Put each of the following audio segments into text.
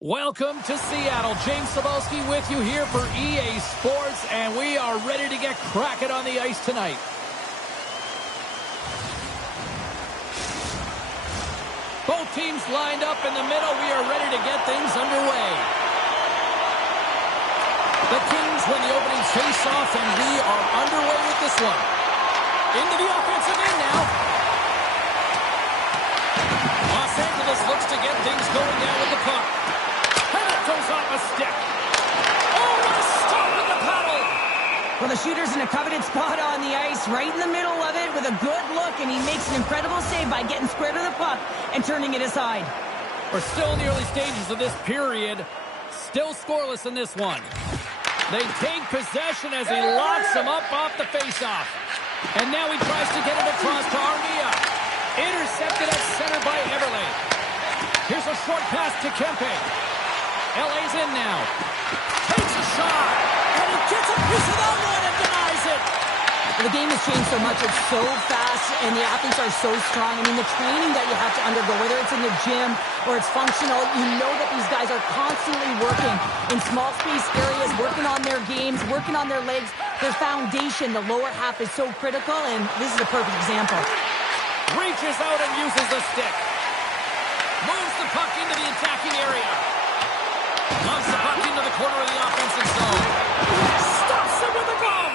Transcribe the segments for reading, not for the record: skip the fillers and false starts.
Welcome to Seattle. James Cebulski with you here for EA Sports, and we are ready to get cracking on the ice tonight. Both teams lined up in the middle. We are ready to get things underway. The Kings win the opening face-off, and we are underway with this one. Into the offensive end now. Los Angeles looks to get things going now with the puck. Goes off a stick. Oh, what a stop in the paddle! Well, the shooter's in a coveted spot on the ice, right in the middle of it with a good look, and he makes an incredible save by getting square to the puck and turning it aside. We're still in the early stages of this period. Still scoreless in this one. They take possession as he locks him up off the faceoff. And now he tries to get it across to Armia. Intercepted at center by Everly. Here's a short pass to Kempe. LA's in now. Takes a shot. And he gets a piece of that one and denies it. Well, the game has changed so much. It's so fast, and the athletes are so strong. I mean, the training that you have to undergo, whether it's in the gym or it's functional, you know that these guys are constantly working in small space areas, working on their games, working on their legs. Their foundation, the lower half, is so critical, and this is a perfect example. Reaches out and uses the stick. Moves the puck into the attacking area. Loves the puck into the corner of the offensive zone. Stops him with a glove.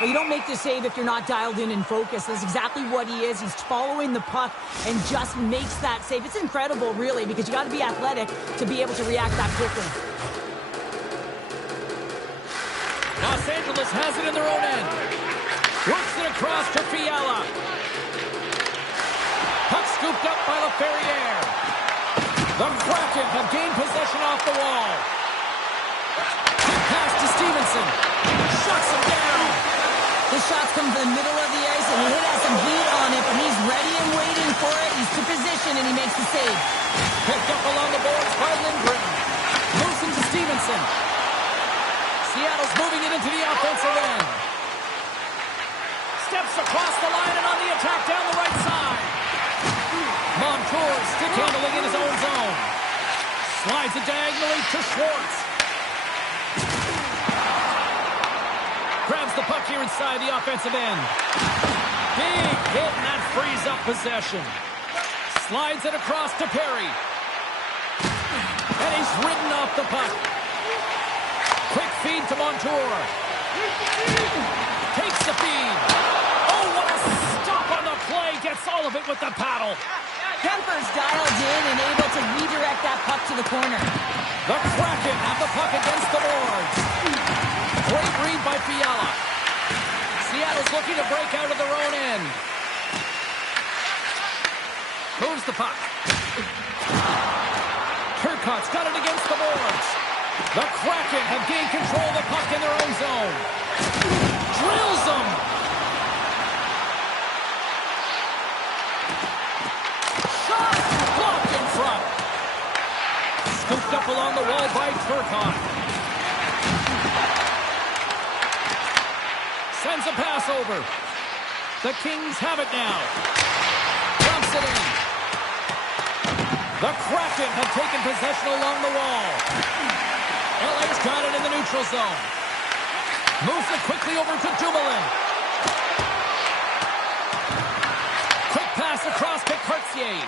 Well, you don't make the save if you're not dialed in and focused. That's exactly what he is. He's following the puck and just makes that save. It's incredible, really, because you got to be athletic to be able to react that quickly. Los Angeles has it in their own end. Works it across to Fiala. Puck scooped up by LaFerriere. The Kraken have gained possession off the wall. Quick pass to Stevenson. Shuts him down. The shots come from the middle of the ice, and he has some heat on it, but he's ready and waiting for it. He's to position, and he makes the save. Picked up along the boards by Lindgren. Moves him to Stevenson. Seattle's moving it into the offensive end. Steps across the line and on the attack down the right side. Montour stick handling in his own zone. Slides it diagonally to Schwartz. Grabs the puck here inside the offensive end. Big hit, and that frees up possession. Slides it across to Perry. And he's ridden off the puck. Quick feed to Montour. Takes the feed. Oh, what a stop on the play. Gets all of it with the paddle. Kemper's dialed in and able to redirect that puck to the corner. The Kraken have the puck against the boards. Great read by Fiala. Seattle's looking to break out of their own end. Moves the puck. Turcotte's got it against the boards. The Kraken have gained control of the puck in their own zone. Drills them. Shot blocked in front. Scooped up along the wall by Turcotte. Sends a pass over. The Kings have it now. Dumps it in. The Kraken have taken possession along the wall. LA's got it in the neutral zone. Moves it quickly over to Dumoulin. Quick pass across to Cartier.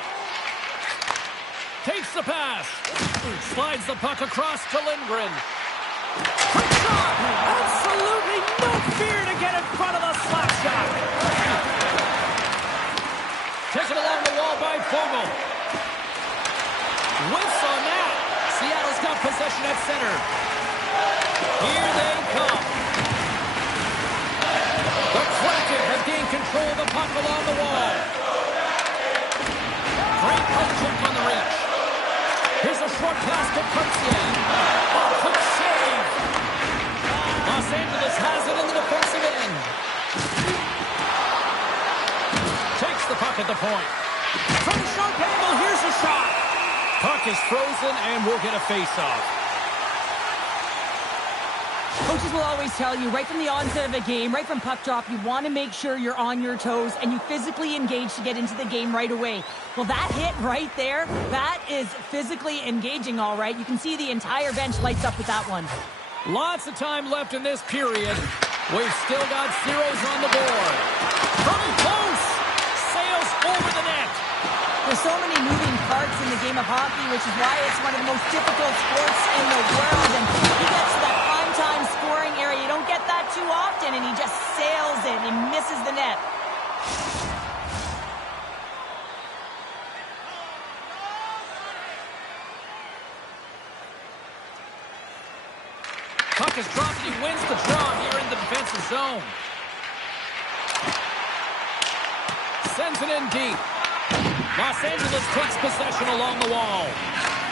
Takes the pass. Slides the puck across to Lindgren. Quick shot. Absolutely no fear to get in front of the slap shot. Taken along the wall by Fogle. Whiffs on that. Seattle's got possession at center. Here they come. The Kraken have gained control of the puck along the wall. Great puck check on the reach. Here's a short pass to Cartier. Oh, quick save. Los Angeles has it in the defensive end. Takes the puck at the point. From the sharp angle, here's a shot. Puck is frozen, and we'll get a face-off. Coaches will always tell you, right from the onset of a game, right from puck drop, you want to make sure you're on your toes and you physically engage to get into the game right away. Well, that hit right there, that is physically engaging, all right. You can see the entire bench lights up with that one. Lots of time left in this period. We've still got zeros on the board. From close, sails over the net. There's so many moving parts in the game of hockey, which is why it's one of the most difficult sports in the world. And he gets to that prime-time scoring area. You don't get that too often, and he just sails it. He misses the net. Puck is dropped, and he wins the draw here in the defensive zone. Sends it in deep. Los Angeles takes possession along the wall.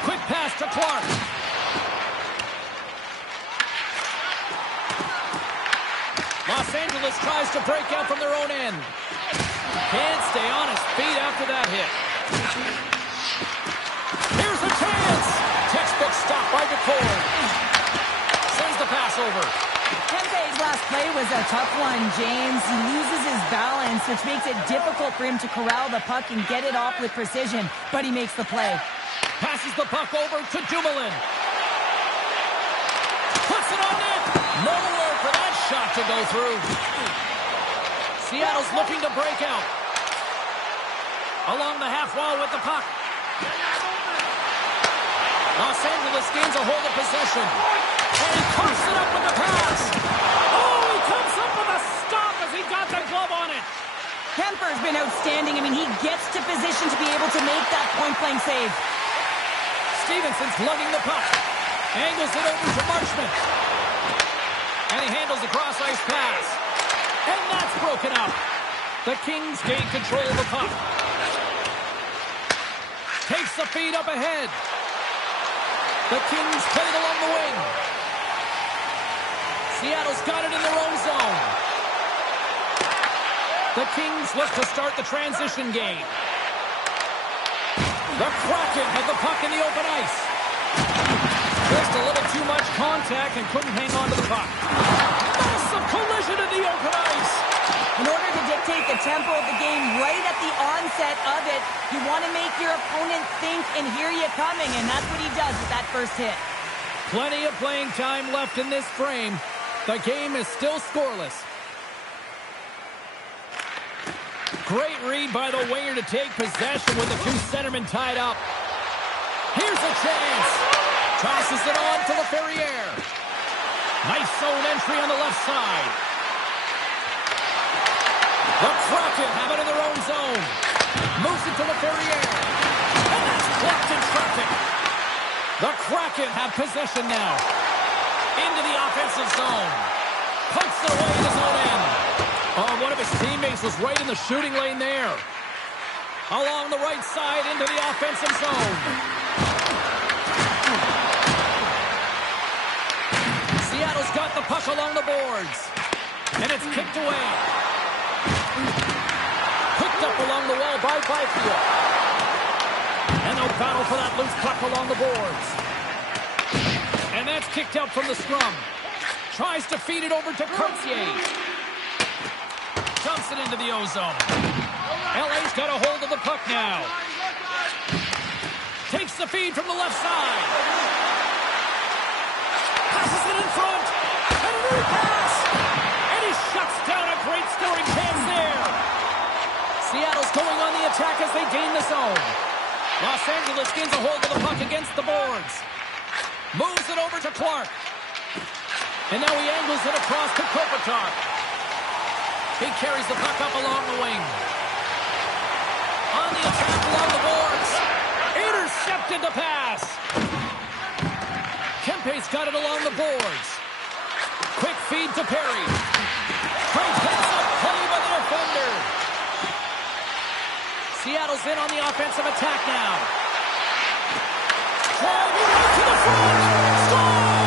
Quick pass to Clark. Los Angeles tries to break out from their own end. Can't stay on his feet after that hit. Here's a chance. Textbook stop by DeCord. Sends the pass over. Kempe's last play was a tough one, James. He loses his balance, which makes it difficult for him to corral the puck and get it off with precision, but he makes the play. Passes the puck over to Dumoulin. Puts it on net. Nowhere for that shot to go through. Seattle's looking to break out. Along the half wall with the puck. Los Angeles gains a hold of possession. And he coughs it up with the pass. Oh, he comes up with a stop as he got the glove on it. Kemper's been outstanding. I mean, he gets to position to be able to make that point-blank save. Stevenson's lugging the puck. Angles it over to Marchment. And he handles the cross-ice pass. And that's broken up. The Kings gain control of the puck. Takes the feed up ahead. The Kings play it along the wing. Seattle's got it in their own zone. The Kings look to start the transition game. The Kraken have the puck in the open ice. Just a little too much contact and couldn't hang on to the puck. Massive collision in the open ice. In order to dictate the tempo of the game right at the onset of it, you want to make your opponent think and hear you coming, and that's what he does with that first hit. Plenty of playing time left in this frame. The game is still scoreless. Great read by the winger to take possession with the two centermen tied up. Here's a chance. Tosses it on to the Ferrier. Nice zone entry on the left side. The Kraken have it in their own zone. Moves it to the Ferrier. And that's blocked in traffic. The Kraken have possession now. Into the offensive zone. Punts it away in his own end. Oh, one of his teammates was right in the shooting lane there. Along the right side into the offensive zone. Seattle's got the puck along the boards. And it's kicked away. Picked up along the wall by Byfield. And they'll battle for that loose puck along the boards. And that's kicked out from the scrum. Tries to feed it over to Cartier. Dumps it into the O-zone. LA's got a hold of the puck now. Takes the feed from the left side. Passes it in front. And a new pass. And he shuts down a great scoring chance there. Seattle's going on the attack as they gain the zone. Los Angeles gains a hold of the puck against the boards. Moves it over to Clark. And now he angles it across to Kopitar. He carries the puck up along the wing. On the attack along the boards. Intercepted the pass. Kempe's got it along the boards. Quick feed to Perry. Great heads-up play by the defender. Seattle's in on the offensive attack now. Driving right to the front. Scores!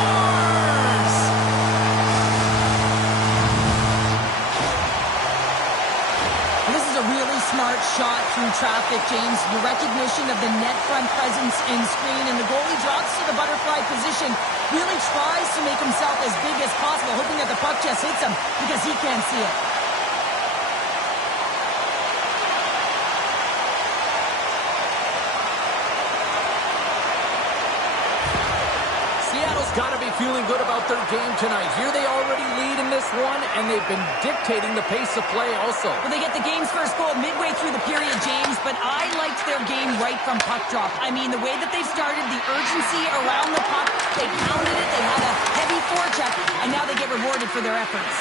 This is a really smart shot through traffic, James. Your recognition of the net front presence and screen, and the goalie drops to the butterfly position, really tries to make himself as big as possible, hoping that the puck just hits him because he can't see it. Seattle's got to be feeling good about their game tonight. Here they already lead in this one, and they've been dictating the pace of play also. Well, they get the game's first goal midway through the period, James, but I liked their game right from puck drop. I mean, the way that they started, the urgency around the puck, they pounded it, they had a heavy forecheck, and now they get rewarded for their efforts.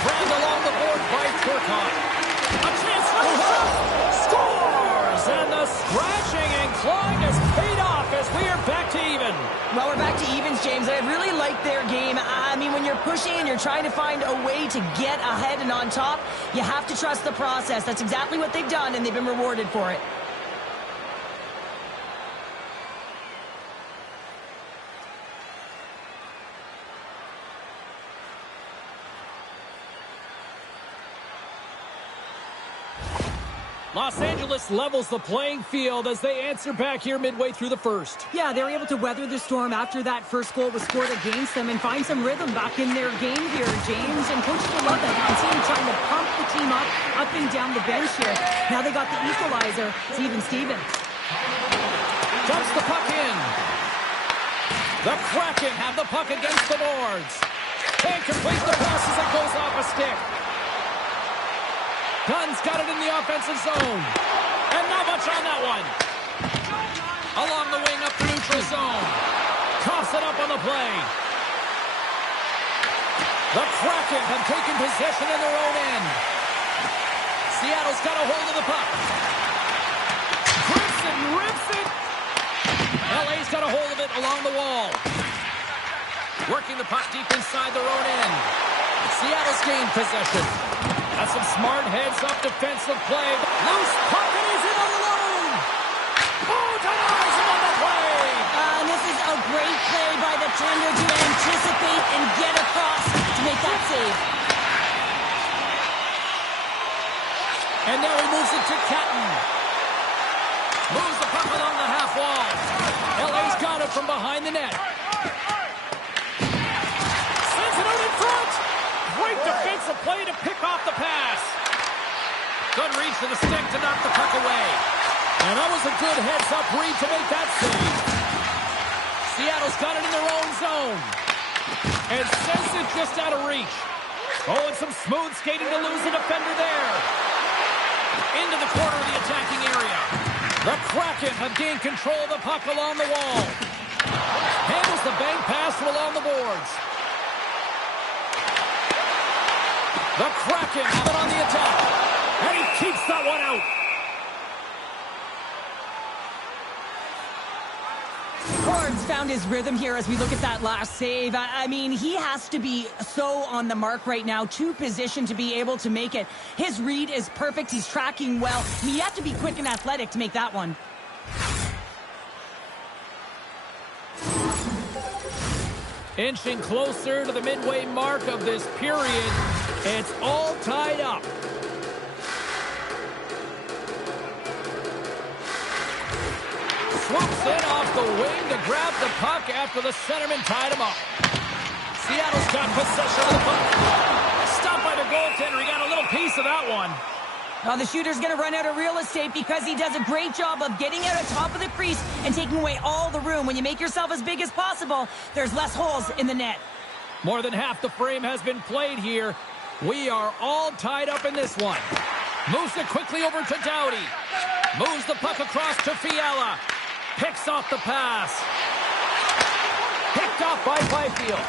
Grabbed along the board by Turcotte. A chance for the shot! Scores! And the scratching and clawing has paid off as we are back to even. Well, we're back to evens, James. I really like their game. I mean, when you're pushing and you're trying to find a way to get ahead and on top, you have to trust the process. That's exactly what they've done, and they've been rewarded for it. Los Angeles levels the playing field as they answer back here midway through the first. Yeah, they were able to weather the storm after that first goal was scored against them and find some rhythm back in their game here, James. And coaches will love that. You can see him trying to pump the team up and down the bench here. Now they got the equalizer. It's even Stevens. Dumps the puck in. The Kraken have the puck against the boards. Can't complete the pass as it goes off a stick. Gunn's got it in the offensive zone. And not much on that one. Along the wing up the neutral zone. Coughs it up on the play. The Kraken have taken possession in their own end. Seattle's got a hold of the puck. Grips it, rips it. LA's got a hold of it along the wall. Working the puck deep inside their own end. Seattle's gained possession. That's some smart heads-up defensive play. Loose puck, and he's in alone. Oh, denies him on the play. And this is a great play by the tender to anticipate and get across to make that save. And now he moves it to Catton. Moves the puck along the half wall. LA's got it from behind the net. Sends it out in front. Great defensive play to pick off the pass. Good reach to the stick to knock the puck away. And that was a good heads-up read to make that save. Seattle's got it in their own zone. And sends it just out of reach. Oh, and some smooth skating to lose the defender there. Into the corner of the attacking area. The Kraken have gained control of the puck along the wall. Handles the bank pass to along the boards. The Kraken have it on the attack. And he keeps that one out. Ford's found his rhythm here as we look at that last save. I mean, he has to be so on the mark right now, to position to be able to make it. His read is perfect. He's tracking well. I mean, you have to be quick and athletic to make that one. Inching closer to the midway mark of this period. It's all tied up. Swoops in off the wing to grab the puck after the centerman tied him up. Seattle's got possession of the puck. Stopped by the goaltender. He got a little piece of that one. Now the shooter's going to run out of real estate because he does a great job of getting out on top of the crease and taking away all the room. When you make yourself as big as possible, there's less holes in the net. More than half the frame has been played here. We are all tied up in this one. Moves it quickly over to Doughty. Moves the puck across to Fiala. Picks off the pass. Picked off by Byfield.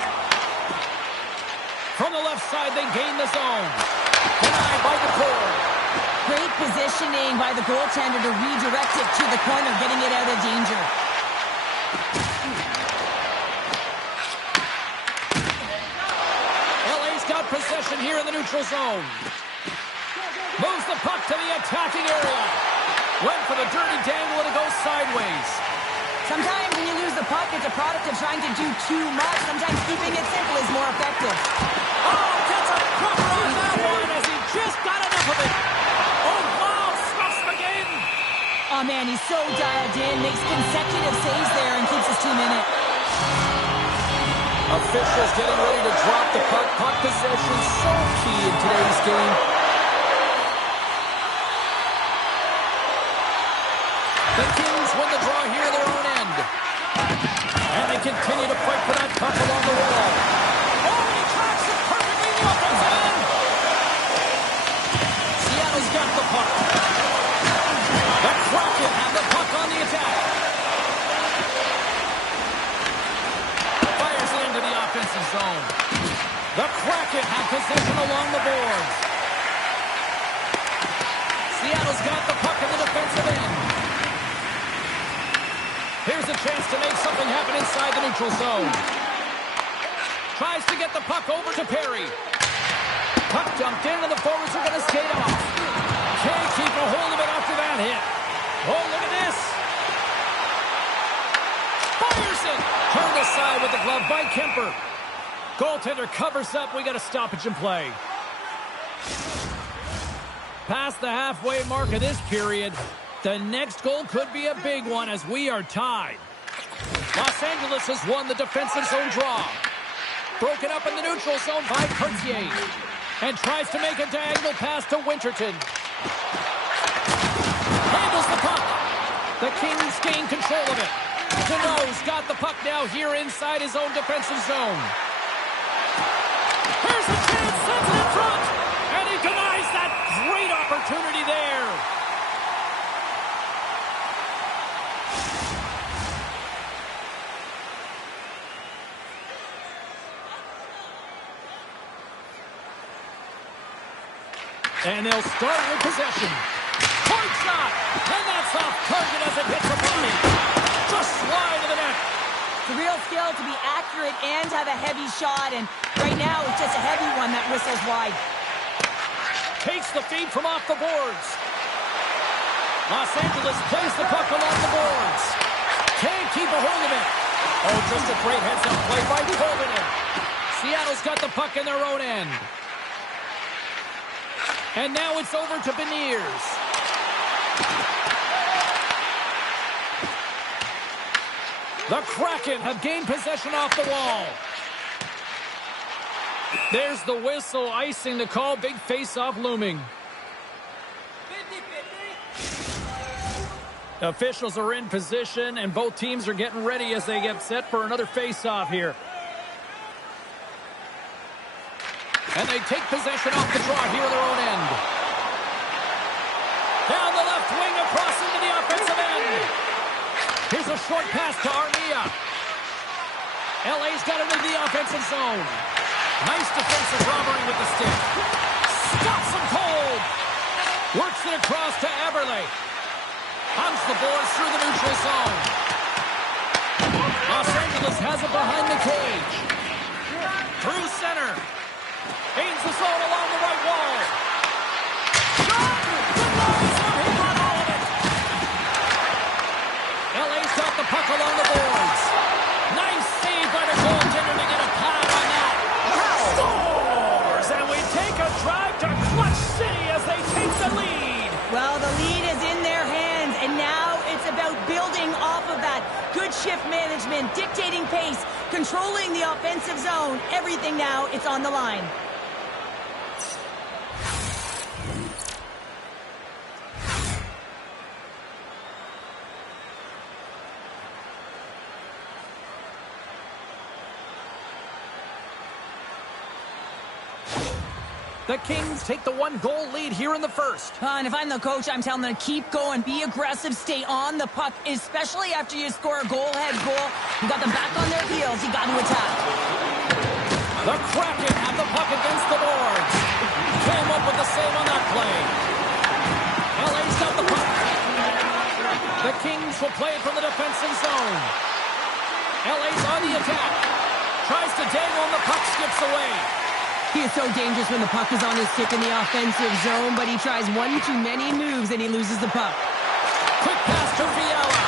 From the left side, they gain the zone. Denied by the core. Great positioning by the goaltender to redirect it to the corner, getting it out of danger. LA's got possession here in the neutral zone. Moves the puck to the attacking area. Went for the dirty dangle and it goes sideways. Sometimes when you lose the puck, it's a product of trying to do too much. Sometimes keeping it simple is more effective. Oh, gets a cover on that one as he just got enough of it. Oh, wow, stops the game. Oh, man, he's so dialed in, makes consecutive saves there and keeps his officials getting ready to drop the puck. Puck possession so key in today's game. The Kings win the draw here in their own end. And they continue to fight for that puck along the wall. Oh, he tracks it perfectly in the offensive end. Seattle's got the puck. The Kraken have the puck on the attack. Fires it into the offensive zone. The Kraken have possession along the boards. Seattle's got the puck in the defensive end. Here's a chance to make something happen inside the neutral zone. Tries to get the puck over to Perry. Puck dumped in, and the forwards are going to skate off. Can't keep a hold of it after that hit. Oh, look at this. Fires it. Turned aside with the glove by Kemper. Goaltender covers up. We got a stoppage in play. Past the halfway mark of this period. The next goal could be a big one as we are tied. Los Angeles has won the defensive zone draw. Broken up in the neutral zone by Courtier. And tries to make a diagonal pass to Winterton. Handles the puck. The Kings gain control of it. Deneau's got the puck now here inside his own defensive zone. Here's a chance, sends it in front. And he denies that great opportunity there. And they'll start with possession. Point shot! And that's off target as it hits the body. Just slide to the net. It's a real skill to be accurate and have a heavy shot. And right now, it's just a heavy one that whistles wide. Takes the feed from off the boards. Los Angeles plays the puck along the boards. Can't keep a hold of it. Oh, just a great heads-up play by Kovanen. Seattle's got the puck in their own end. And now it's over to Beniers. The Kraken have gained possession off the wall. There's the whistle, icing the call. Big face-off looming. Officials are in position, and both teams are getting ready as they get set for another face-off here. And they take possession off the draw here in their own end. Down the left wing, across into the offensive end. Here's a short pass to Armia. LA's got it into the offensive zone. Nice defensive robbery with the stick. Stops him cold. Works it across to Eberle. Hunts the boards through the neutral zone. Los Angeles has it behind the cage. Through center. Aims the zone along the right wall. Shot! Denies him. He got all of it. LA's got the puck along the boards. Nice save by the goaltender to get a pad on that. Scores! And we take a drive to Clutch City as they take the lead. Well, the lead is in their hands, and now it's about building off of that. Good shift management, dictating pace, controlling the offensive zone. Everything now, it's on the line. The Kings take the one-goal lead here in the first. And if I'm the coach, I'm telling them to keep going, be aggressive, stay on the puck, especially after you score a goal-ahead goal. You got them back on their heels. You got to attack. The Kraken have the puck against the boards. Came up with the save on that play. LA's got the puck. The Kings will play it from the defensive zone. LA's on the attack. Tries to dangle and the puck skips away. He is so dangerous when the puck is on his stick in the offensive zone, but he tries one too many moves and he loses the puck. Quick pass to Fiala.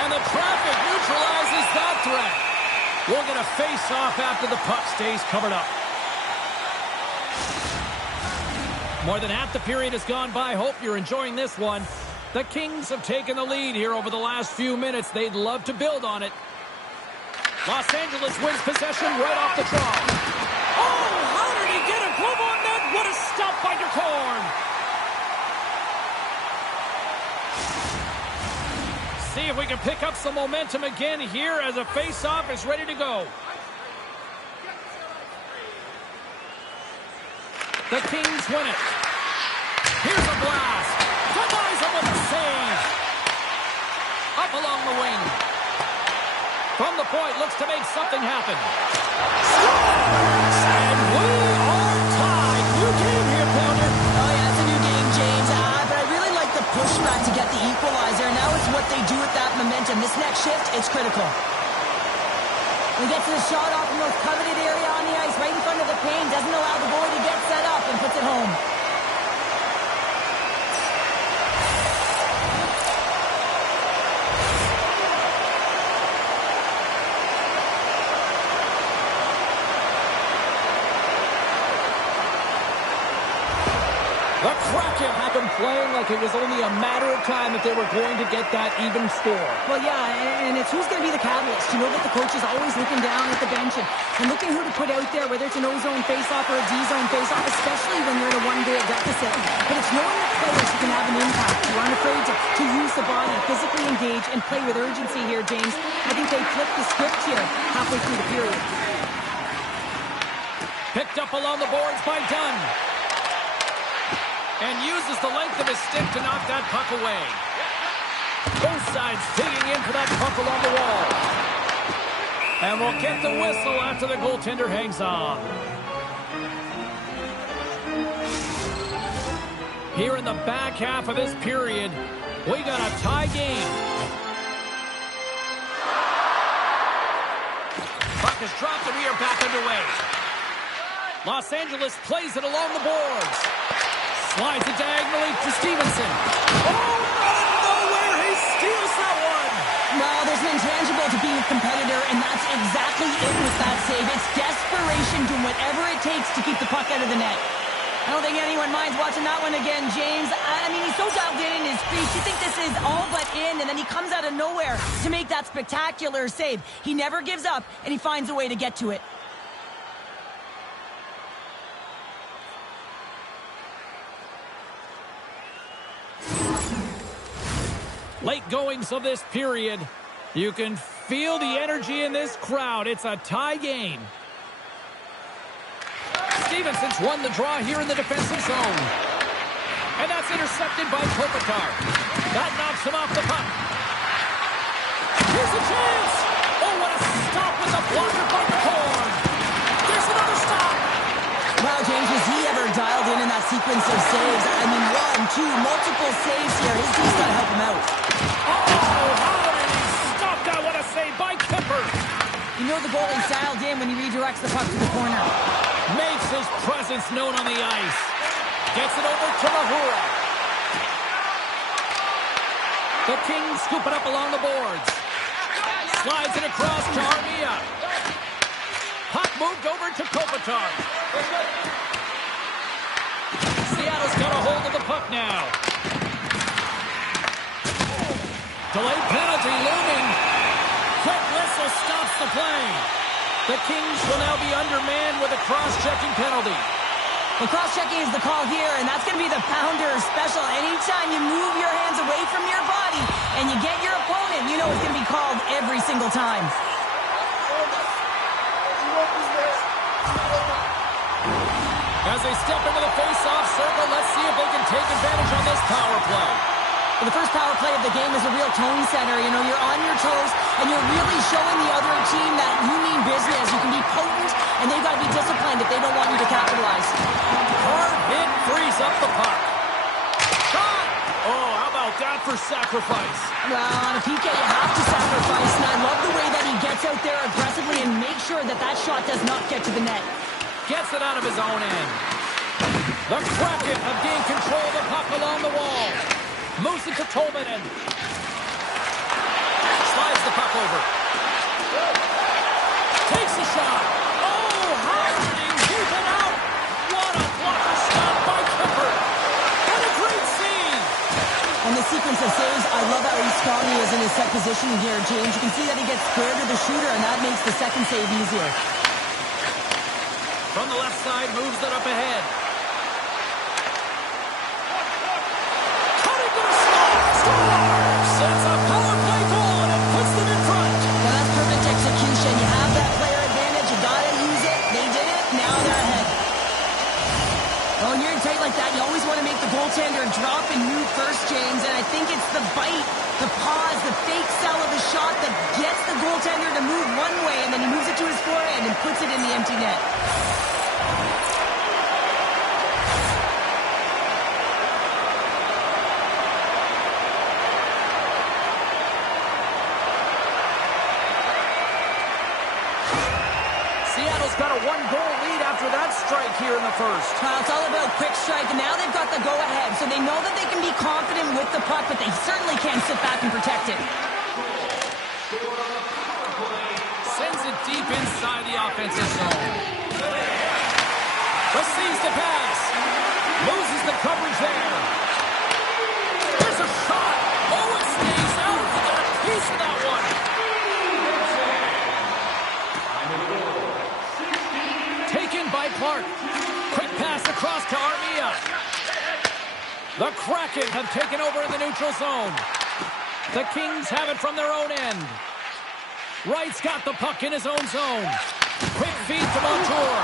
And the traffic neutralizes that threat. We'll get a face-off after the puck stays covered up. More than half the period has gone by. Hope you're enjoying this one. The Kings have taken the lead here over the last few minutes. They'd love to build on it. Los Angeles wins possession right off the draw. Oh, how did he get a glove on that? What a stop by DeCorn. See if we can pick up some momentum again here as a face-off is ready to go. The Kings win it. Here's a blast. Denies him with a save. Up along the wing. From the point, looks to make something happen. Scores! And we are tied. New game here, Pounder. Oh, yeah, it's a new game, James. But I really like the pushback to get the equalizer. Now it's what they do with that momentum. This next shift, it's critical. We get to the shot off the most coveted area on the ice, right in front of the paint. Doesn't allow the goalie to get set up and puts it home. The Kraken have been playing like it was only a matter of time that they were going to get that even score. Well, yeah, and it's who's going to be the catalyst. You know that the coach is always looking down at the bench and looking who to put out there, whether it's an O-zone face-off or a D-zone face-off, especially when you're in a one-goal deficit. But it's knowing the players who can have an impact, who aren't afraid to use the body, physically engage, and play with urgency here, James. I think they flipped the script here halfway through the period. Picked up along the boards by Dunn. And uses the length of his stick to knock that puck away. Both sides digging in for that puck along the wall. And we'll get the whistle after the goaltender hangs on. Here in the back half of this period, we got a tie game. Puck is dropped and we are back underway. Los Angeles plays it along the boards. Slides it diagonally to Stevenson. Oh, out of nowhere, he steals that one. Well, there's an intangible to being a competitor, and that's exactly it with that save. It's desperation, doing whatever it takes to keep the puck out of the net. I don't think anyone minds watching that one again, James. I mean, he's so dialed in his crease. You think this is all but in, and then he comes out of nowhere to make that spectacular save. He never gives up, and he finds a way to get to it. Late goings of this period. You can feel the energy in this crowd. It's a tie game. Stevenson's won the draw here in the defensive zone. And that's intercepted by Kopitar. That knocks him off the puck. Here's a chance. Oh, what a stop with the blocker by the horn. There's another stop. Wow, James, was he ever dialed in that sequence of saves? I mean, 1, 2, multiple saves here. His D's got to help him out. Oh, how did he stop that? What a save by Kemper. You know the goalie's dialed in when he redirects the puck to the corner. Makes his presence known on the ice. Gets it over to Mahura. The Kings scoop it up along the boards. Slides it across to Armia. Puck moved over to Kopitar. Seattle's got a hold of the puck now. Delayed penalty looming. Quick whistle stops the play. The Kings will now be undermanned with a cross-checking penalty. The cross-checking is the call here, and that's going to be the pounder special. Anytime you move your hands away from your body and you get your opponent, you know it's going to be called every single time. As they step into the face-off circle, let's see if they can take advantage on this power play. Well, the first power play of the game is a real tone setter. You know, you're on your toes, and you're really showing the other team that you mean business. You can be potent, and they've got to be disciplined if they don't want you to capitalize. Hard hit frees up the puck. Shot! Oh, how about that for sacrifice? Well, on a PK, you have to sacrifice, and I love the way that he gets out there aggressively and makes sure that that shot does not get to the net. Gets it out of his own end. The Kraken have gained control of the puck along the wall. Moves it to Tolvanen. Slides the puck over. Takes a shot. Oh, hiding. Keep it out. What a blocker stop by Kemper. And a great save. And the secret offensive saves. I love how strong he is in his set position here, James. You can see that he gets square to the shooter, and that makes the second save easier. From the left side, moves it up ahead. Cutting to the slot. Scores! It's a power play goal, and it puts them in front. Well, that's perfect execution. You have that player advantage. You got to use it. They did it. Now they're ahead. Well, when you're in tight like that, you always want to make the goaltender drop and move first, James. And I think it's the bite, the pause, the fake sell of the shot that gets the goaltender to move one way, and then he moves it to his forehand and puts it in the empty net. Seattle's got a one-goal lead after that strike here in the first. Well, it's all about quick strike, and now they've got the go-ahead, so they know that they can be confident with the puck, but they certainly can't sit back and protect it. Sends it deep inside the offensive zone. Receives the pass. Loses the coverage there. There's a shot. Oh, it stays out. He got a piece of that one. Taken by Clark. Quick pass across to Armia. The Kraken have taken over in the neutral zone. The Kings have it from their own end. Wright's got the puck in his own zone. Quick feed to Montour.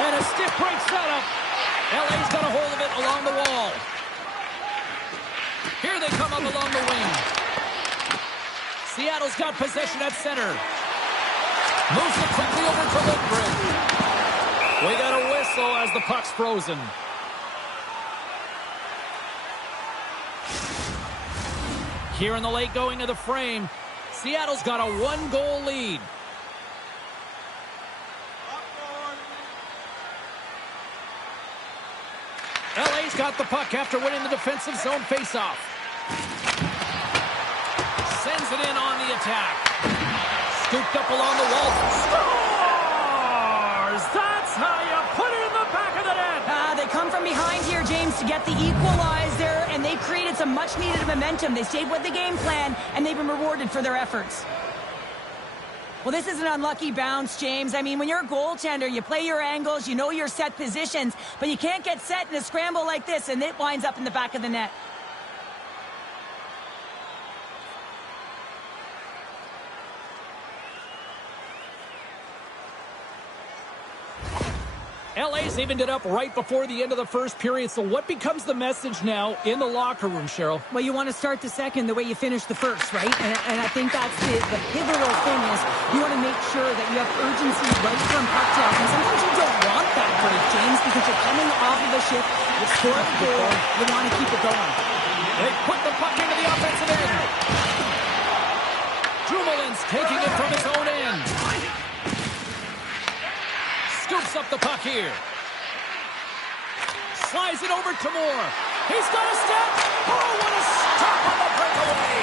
And a stiff break setup. LA's got a hold of it along the wall. Here they come up along the wing. Seattle's got possession at center. Moves it quickly over to Lindgren. We got a whistle as the puck's frozen. Here in the late going of the frame, Seattle's got a one-goal lead. LA's got the puck after winning the defensive zone faceoff. Sends it in on the attack. Scooped up along the wall. Scores! That's how you put it in the back of the net. They come from behind here, James, to get the equalizer, and they created some much-needed momentum. They stayed with the game plan, and they've been rewarded for their efforts. Well, this is an unlucky bounce, James. I mean, when you're a goaltender, you play your angles, you know your set positions, but you can't get set in a scramble like this, and it winds up in the back of the net. LA's evened it up right before the end of the first period, so what becomes the message now in the locker room, Cheryl? Well, you want to start the second the way you finish the first, right? And I think that's the pivotal thing is you want to make sure that you have urgency right from puck drop. And sometimes you don't want that break, James, because you're coming off of a shift, you score the goal, you want to keep it going. They put the puck into the offensive end. Drumlin's taking it from his own end. Scoops up the puck here. Slides it over to Moore. He's got a step. Oh, what a stop on the breakaway.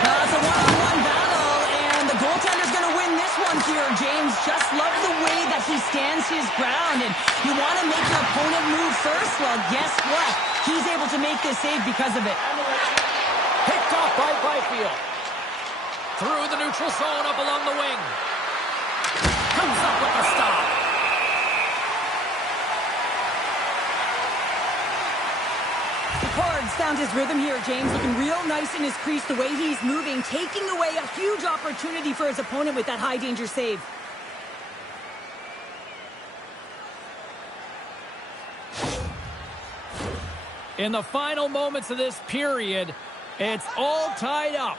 It's a one-on-one battle, and the goaltender's going to win this one here, James. Just love the way that he stands his ground, and you want to make your opponent move first. Well, guess what? He's able to make this save because of it. Picked off by Byfield. Through the neutral zone up along the wing. Comes up with a stop. Cards found his rhythm here, James, looking real nice in his crease, the way he's moving, taking away a huge opportunity for his opponent with that high-danger save. In the final moments of this period, it's all tied up.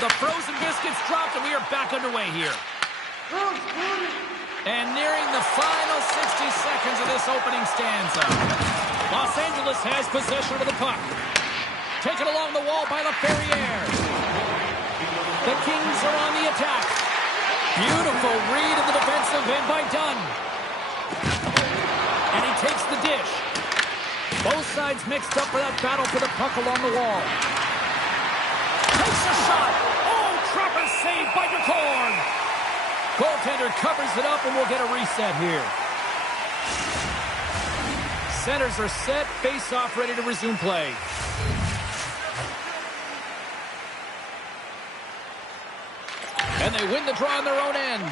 The frozen biscuits dropped, and we are back underway here. And nearing the final 60 seconds of this opening stanza. Los Angeles has possession of the puck. Taken along the wall by LaFerriere. The Kings are on the attack. Beautiful read of the defensive end by Dunn. And he takes the dish. Both sides mixed up for that battle for the puck along the wall. Takes a shot. Oh, Trapper saved by DeCorn. Goaltender covers it up, and we'll get a reset here. centers are set, face-off ready to resume play. And they win the draw on their own end.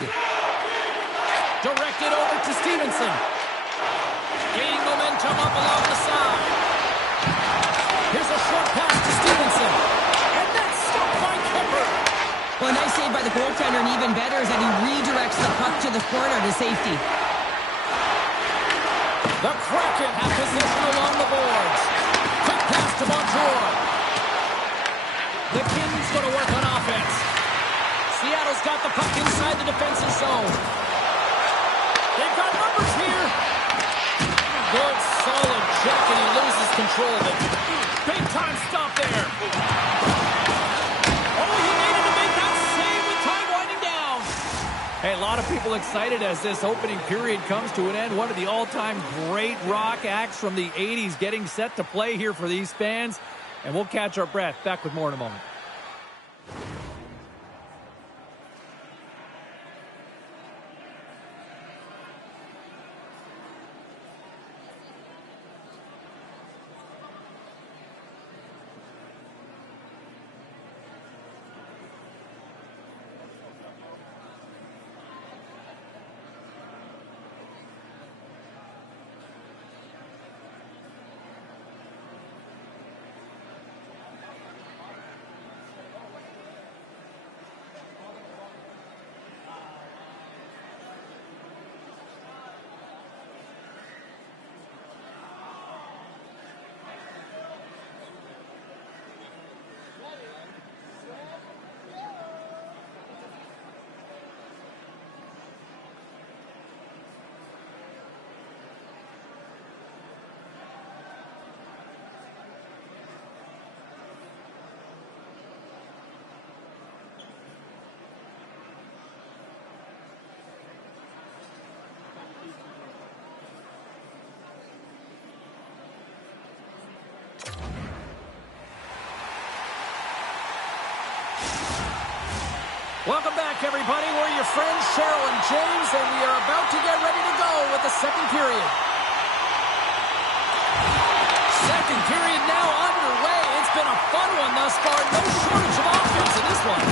Directed over to Stevenson. Gaining momentum up along the side. Here's a short pass to Stevenson. And that's stopped by Kemper. Well, a nice save by the goaltender, and even better is that he redirects the puck to the corner to safety. The Kraken have position along the boards. Quick pass to Montour. The Kings going to work on offense. Seattle's got the puck inside the defensive zone. They've got numbers here. Good, solid check, and he loses control of it. Big time stop there. Oh, he needed to make that save with time winding down. Hey, a lot of people excited as this opening period comes to an end. One of the all-time great rock acts from the 80s getting set to play here for these fans. And we'll catch our breath. Back with more in a moment. Welcome back, everybody. We're your friends, Cheryl and James, and we are about to get ready to go with the second period. Second period now underway. It's been a fun one thus far. No shortage of offense in this one.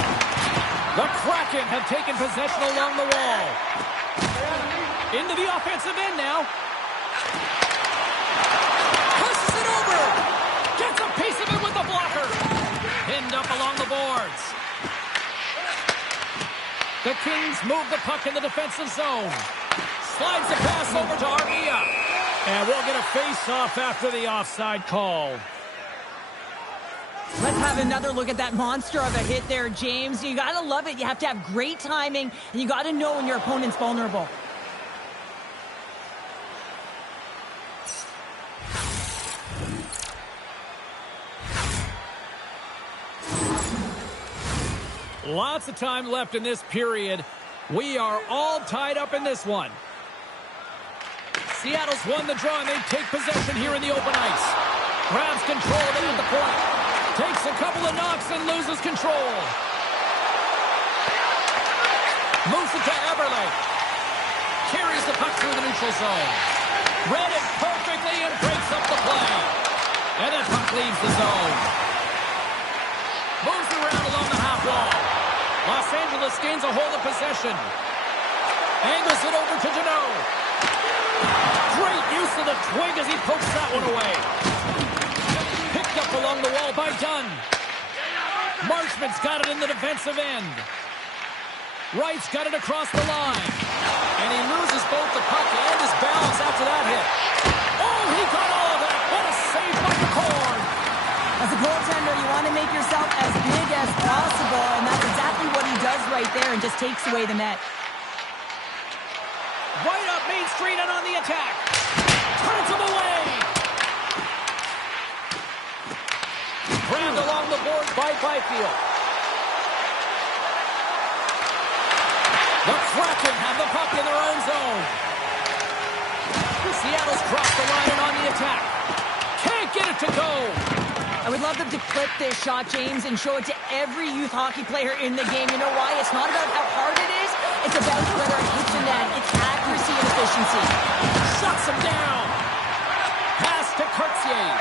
The Kraken have taken possession along the wall. Into the offensive end now. Pushes it over. Gets a piece of it with the blocker. Pinned up along the boards. The Kings move the puck in the defensive zone. Slides the pass over to Armia. And we'll get a face-off after the offside call. Let's have another look at that monster of a hit there, James. You got to love it. You have to have great timing, and you got to know when your opponent's vulnerable. Lots of time left in this period. We are all tied up in this one. Seattle's won the draw, and they take possession here in the open ice. Grabs control of it at the point. Takes a couple of knocks and loses control. Moves it to Eberle. Carries the puck through the neutral zone. Read it perfectly and breaks up the play. And that puck leaves the zone. Moves around along the half wall. Los Angeles gains a hold of possession. Angles it over to Janot. Great use of the twig as he pokes that one away. Picked up along the wall by Dunn. Marchment's got it in the defensive end. Wright's got it across the line. And he loses both the puck and his balance after that hit. Oh, he got all of that. What a save by McCord. As a goaltender, you want to make yourself as big as possible, and that's exactly what he does right there and just takes away the net. Right up Main Street and on the attack. Turns him away. Grabbed along the board by Byfield. The Kraken have the puck in their own zone. Seattle's crossed the line and on the attack. Can't get it to go. I would love them to clip this shot, James, and show it to every youth hockey player in the game. You know why? It's not about how hard it is. It's about whether it hits the net. It's accuracy and efficiency. Shuts him down. to Cartier.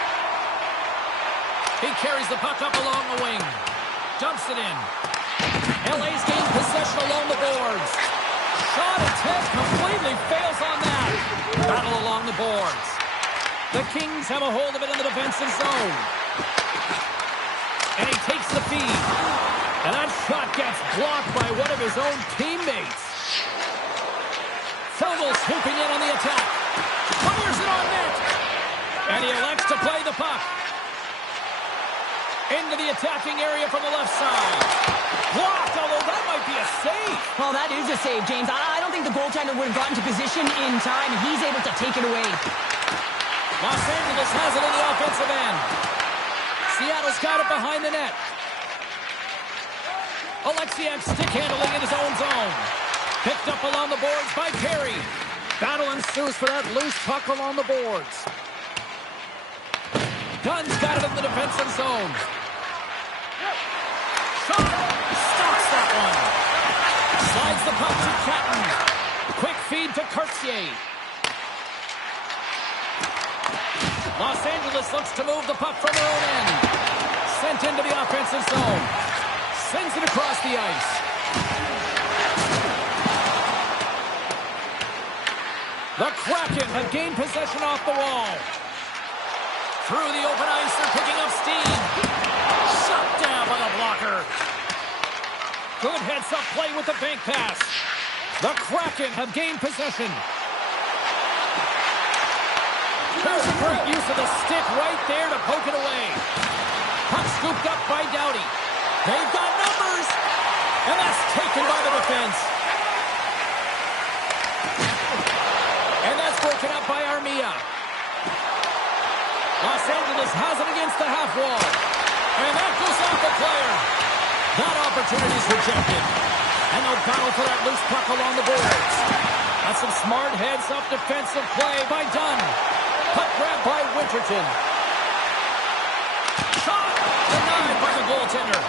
He carries the puck up along the wing. Dumps it in. LA's gained possession along the boards. Shot attempt completely fails on that. Battle along the boards. The Kings have a hold of it in the defensive zone. And he takes the feed. And that shot gets blocked by one of his own teammates. Fogel's swooping in on the attack. Fires it on net. And he elects to play the puck. Into the attacking area from the left side. Blocked, although that might be a save. Well, that is a save, James. I don't think the goaltender would have gotten to position in time. He's able to take it away. Los Angeles has it in the offensive end. Seattle's got it behind the net. Alexiak stick handling in his own zone. Picked up along the boards by Perry. Battle ensues for that loose puck along the boards. Dunn's got it in the defensive zone. Shot! Stops that one. Slides the puck to Catton. Quick feed to Cartier. Los Angeles looks to move the puck from their own end. Sent into the offensive zone. Sends it across the ice. The Kraken have gained possession off the wall. Through the open ice, they're picking up steam. Shut down by the blocker. Good heads-up play with the bank pass. The Kraken have gained possession. There's a great use of the stick right there to poke it away. Puck scooped up by Doughty. They've got numbers. And that's taken by the defense. And that's broken up by Armia. Los Angeles has it against the half wall. And that goes off the player. That opportunity is rejected. And they'll battle for that loose puck along the boards. That's some smart heads-up defensive play by Dunn. Puck grab by Winterton. Shot! Denied by the goaltender.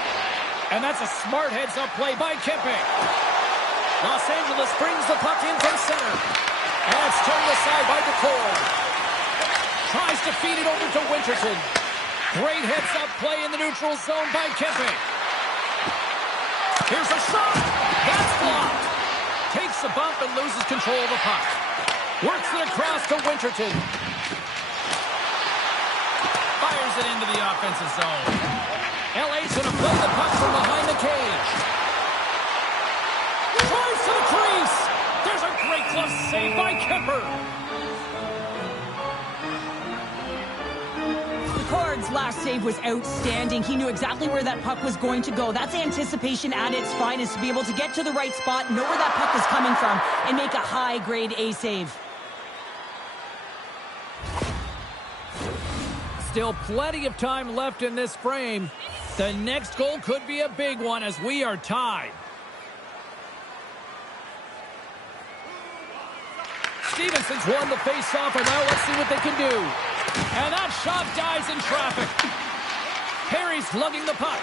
And that's a smart heads-up play by Kempe. Los Angeles brings the puck in from center. And it's turned aside by DeCord. Tries to feed it over to Winterton. Great heads-up play in the neutral zone by Kempe. Here's a shot. That's blocked. Takes the bump and loses control of the puck. Works it across to Winterton. Fires it into the offensive zone. LA's going to play the puck from behind the cage. Drives to the crease. There's a great glove save by Kemper. Cord's last save was outstanding. He knew exactly where that puck was going to go. That's anticipation at its finest, to be able to get to the right spot, know where that puck is coming from, and make a high-grade A save. Still plenty of time left in this frame. The next goal could be a big one as we are tied. Stevenson's won the face-off, and now let's see what they can do. And that shot dies in traffic. Perry's lugging the puck.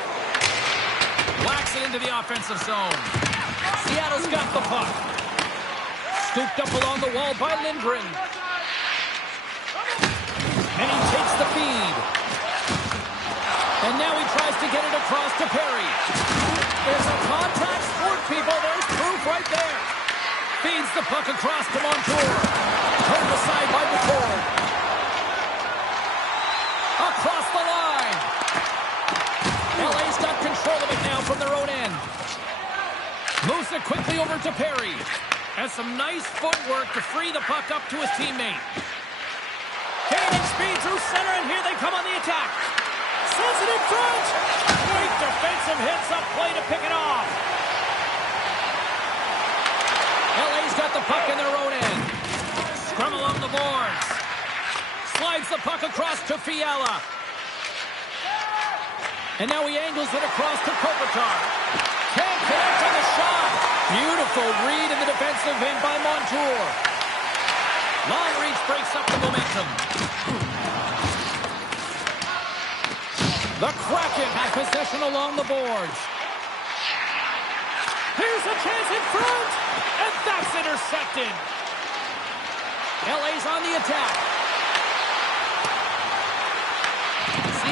Whacks it into the offensive zone. Seattle's got the puck. Scooped up along the wall by Lindgren. And he takes the feed. And now he tries to get it across to Perry. There's a contact sport, people. There's proof right there. Feeds the puck across to Montour. Turned aside by DeCord. Across the line. LA's got control of it now from their own end. Moves it quickly over to Perry. Has some nice footwork to free the puck up to his teammate. Gaining speed through center, and here they come on the attack. Sends it in front. Great defensive hits-up play to pick it off. LA's got the puck in their own end. Scrum along the boards. Slides the puck across to Fiala. And now he angles it across to Kopitar. Can't connect on the shot. Beautiful read in the defensive end by Montour. Long reach breaks up the momentum. The Kraken have possession along the boards. Here's a chance in front. And that's intercepted. LA's on the attack.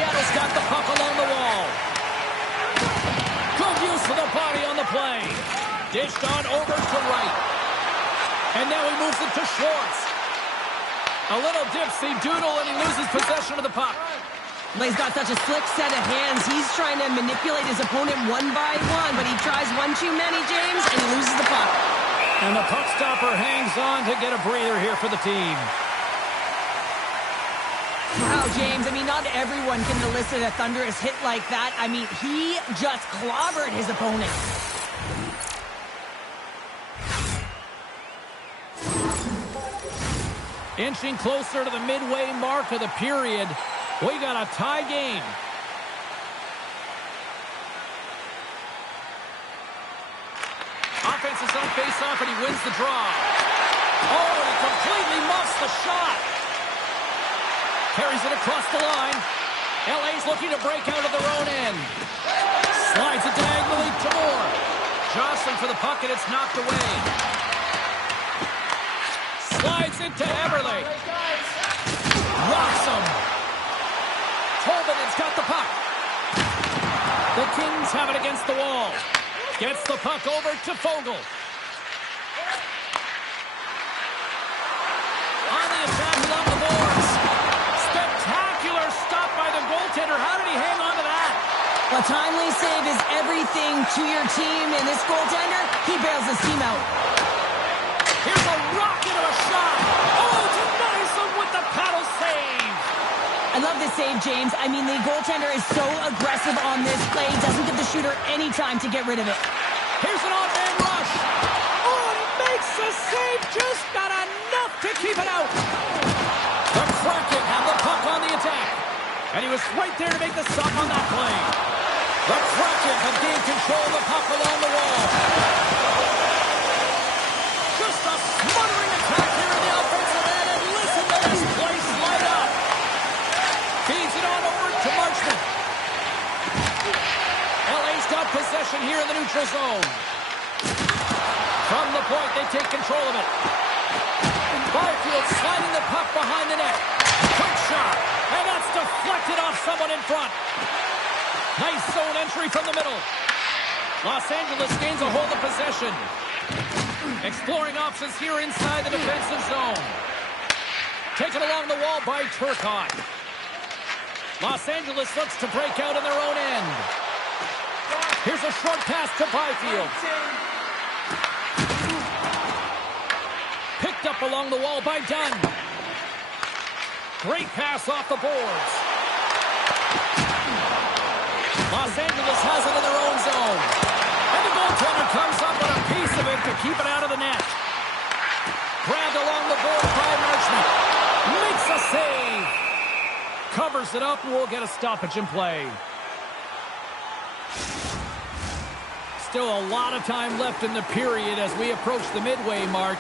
Seattle's got the puck along the wall. Good use of the body on the play. Dished on over to right. And now he moves it to Schwartz. A little dipsy doodle, and he loses possession of the puck. Well, he's got such a slick set of hands. He's trying to manipulate his opponent one by one, but he tries one too many, James, and he loses the puck. And the puck stopper hangs on to get a breather here for the team. Wow, James, I mean, not everyone can elicit a thunderous hit like that. I mean, he just clobbered his opponent. Inching closer to the midway mark of the period. We got a tie game. Offense is on face-off, and he wins the draw. Oh, he completely muffs the shot. Carries it across the line. LA's looking to break out of their own end. Slides it diagonally to Moore. Jostling for the puck, and it's knocked away. Slides it to Eberle. Rocks him. Tolman's got the puck. The Kings have it against the wall. Gets the puck over to Fogle. On the attack along the boards. Spectacular stop by the goaltender. How did he hang on to that? A timely save is everything to your team, and this goaltender, he bails his team out. Here's a rocket of a shot. Oh, denies him with the paddle save. I love this save, James. I mean, the goaltender is so aggressive on this play. He doesn't give the shooter any time to get rid of it. Here's an on-man rush. Oh, and he makes the save. Just not enough to keep it out. The Kraken have the puck on the attack. And he was right there to make the stop on that play. The Kraken have gained control of the puck along the wall. Just a smothering attack here in the offensive end. And listen to this place light up. Feeds it on over to Marchment. LA's got possession here in the neutral zone. From the point, they take control of it. Byfield sliding the puck behind the net. Quick shot. And that's deflected off someone in front. Nice zone entry from the middle. Los Angeles gains a hold of possession. Exploring options here inside the defensive zone. Taken along the wall by Turcotte. Los Angeles looks to break out in their own end. Here's a short pass to Byfield. Picked up along the wall by Dunn. Great pass off the boards. Los Angeles has it in their own zone. And the goaltender comes up with a piece of it to keep it out of the net. Grabbed along the board by Marchment. Makes a save. Covers it up, and we'll get a stoppage in play. Still a lot of time left in the period as we approach the midway mark.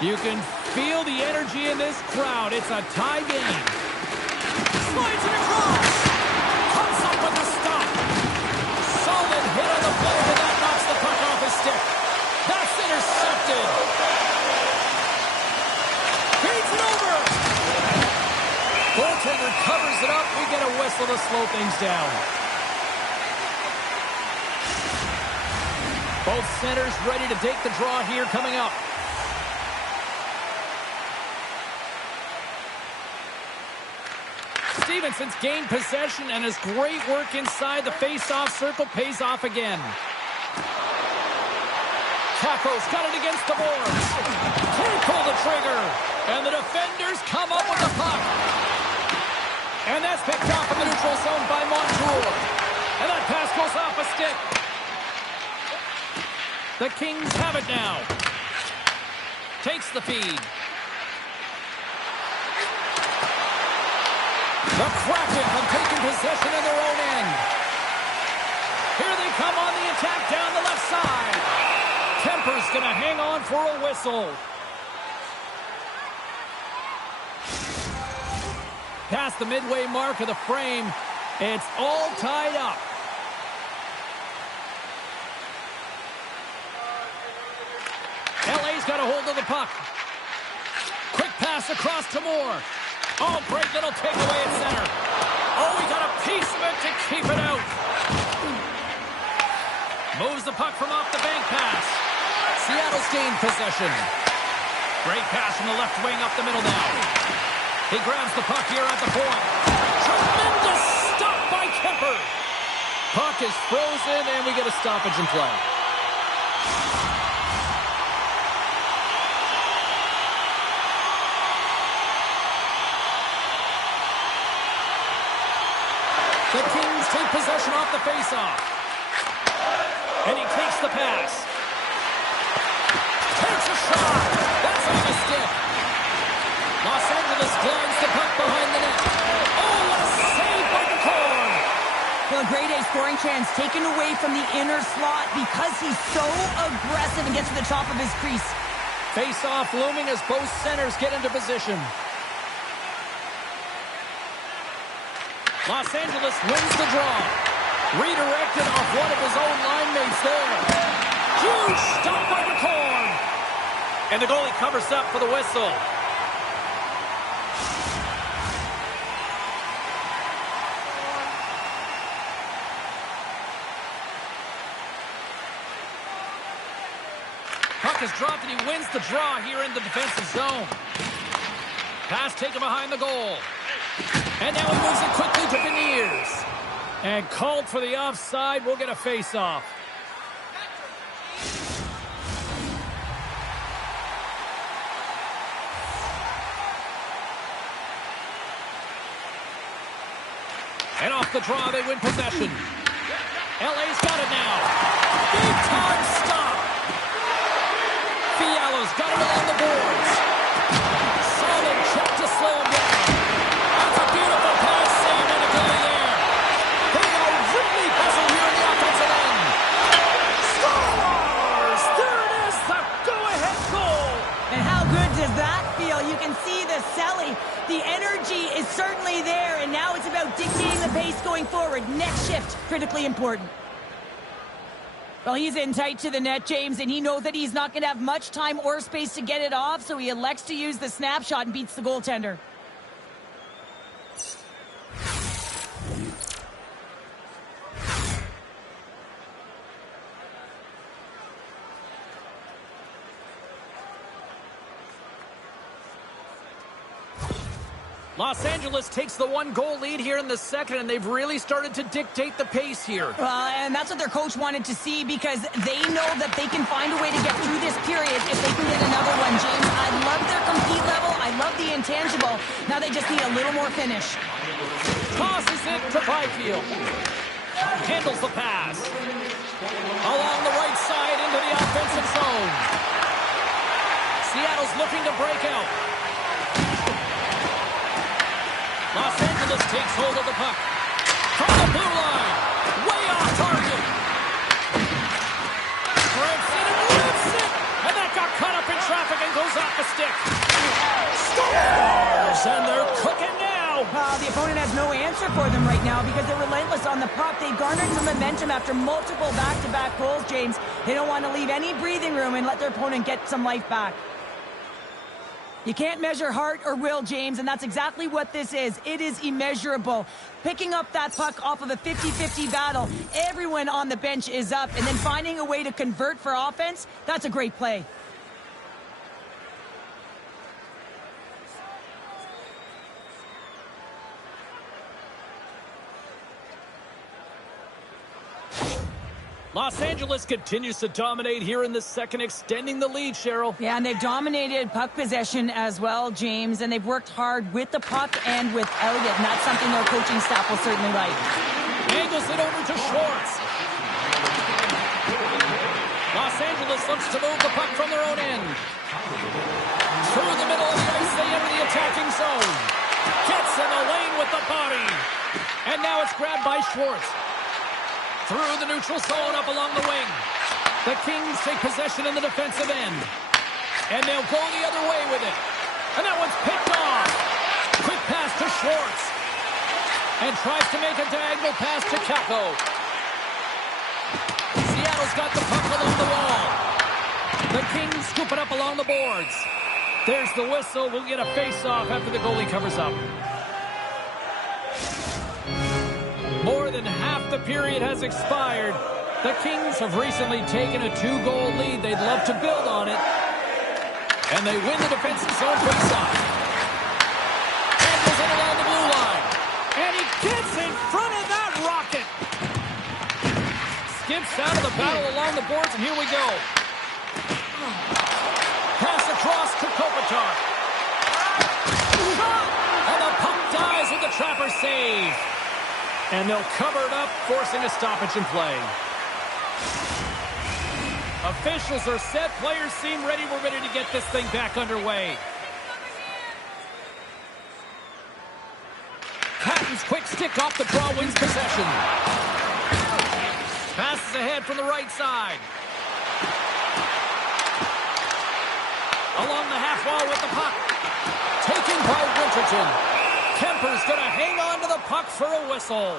You can feel the energy in this crowd. It's a tie game. Slides it across. Comes up with a stop. Solid hit on the play, and that knocks the puck off his stick. That's intercepted. Feeds it over. Goaltender covers it up. We get a whistle to slow things down. Both centers ready to take the draw here coming up. Stevenson's gained possession, and his great work inside the face-off circle pays off again. Taco's got it against the boards. Can't pull the trigger. And the defenders come up with the puck. And that's picked off in the neutral zone by Montour. And that pass goes off a stick. The Kings have it now. Takes the feed. The Kraken have taken possession in their own end. Here they come on the attack down the left side. Kemper's going to hang on for a whistle. Past the midway mark of the frame, it's all tied up. LA's got a hold of the puck. Quick pass across to Moore. Oh, great little takeaway at center. Oh, he got a piece of it to keep it out. Moves the puck from off the bank pass. Seattle's gained possession. Great pass from the left wing up the middle now. He grabs the puck here at the point. Tremendous stop by Kemper. Puck is frozen, and we get a stoppage in play. The Kings take possession off the faceoff. And he takes the pass. Takes a shot. That's on the stick. Los Angeles glides the puck behind the net. Oh, what a save by the corner. Well, a grade A scoring chance taken away from the inner slot because he's so aggressive and gets to the top of his crease. Face-off looming as both centers get into position. Los Angeles wins the draw. Redirected off one of his own line mates there. Huge stop by McCorn. And the goalie covers up for the whistle. Puck is dropped and he wins the draw here in the defensive zone. Pass taken behind the goal. And now he moves it quickly to Beniers. And called for the offside. We'll get a face-off. And off the draw, they win possession. LA's got it now. Big time stop. Fiala's got it along the boards. Solid check to slow him down. That's a beautiful pass save and a goal there. They are really buzzing here in the offensive end. Scores! There it is, the go-ahead goal. And how good does that feel? You can see the selling. The energy is certainly there, and now it's about dictating the pace going forward. Next shift, critically important. Well, he's in tight to the net, James, and he knows that he's not going to have much time or space to get it off, so he elects to use the snapshot and beats the goaltender. Los Angeles takes the one-goal lead here in the second, and they've really started to dictate the pace here. And that's what their coach wanted to see because they know that they can find a way to get through this period if they can get another one, James. I love their compete level. I love the intangible. Now they just need a little more finish. Tosses it to Byfield. Handles the pass. Along the right side into the offensive zone. Seattle's looking to break out. Los Angeles takes hold of the puck. From the blue line. Way off target. Breaks it and rips it. And that got caught up in traffic and goes off the stick. Scores! And they're cooking now. The opponent has no answer for them right now because they're relentless on the puck. They've garnered some momentum after multiple back-to-back goals, James. They don't want to leave any breathing room and let their opponent get some life back. You can't measure heart or will, James, and that's exactly what this is. It is immeasurable. Picking up that puck off of a 50-50 battle, everyone on the bench is up, and then finding a way to convert for offense, that's a great play. Los Angeles continues to dominate here in the second, extending the lead, Cheryl. Yeah, and they've dominated puck possession as well, James, and they've worked hard with the puck and without it, and that's something their coaching staff will certainly like. Angles it over to Schwartz. Los Angeles looks to move the puck from their own end. Through the middle of the ice, they enter the attacking zone. Gets in the lane with the body. And now it's grabbed by Schwartz. Through the neutral zone, up along the wing. The Kings take possession in the defensive end. And they'll go the other way with it. And that one's picked off. Quick pass to Schwartz. And tries to make a diagonal pass to Capo. Seattle's got the puck along the wall. The Kings scoop it up along the boards. There's the whistle. We'll get a face-off after the goalie covers up. the period has expired. The Kings have recently taken a 2-goal lead. They'd love to build on it. And they win the defensive zone faceoff. Handles it along the blue line. And he gets in front of that rocket. Skips out of the battle along the boards, and here we go. Pass across to Kopitar. Shot! And the puck dies with the trapper save. And they'll cover it up, forcing a stoppage in play. Officials are set. Players seem ready. We're ready to get this thing back underway. Patton's quick stick off the draw wins possession. Passes ahead from the right side. Along the half wall with the puck. Taken by Winterton. Kemper's going to hang on to the puck for a whistle.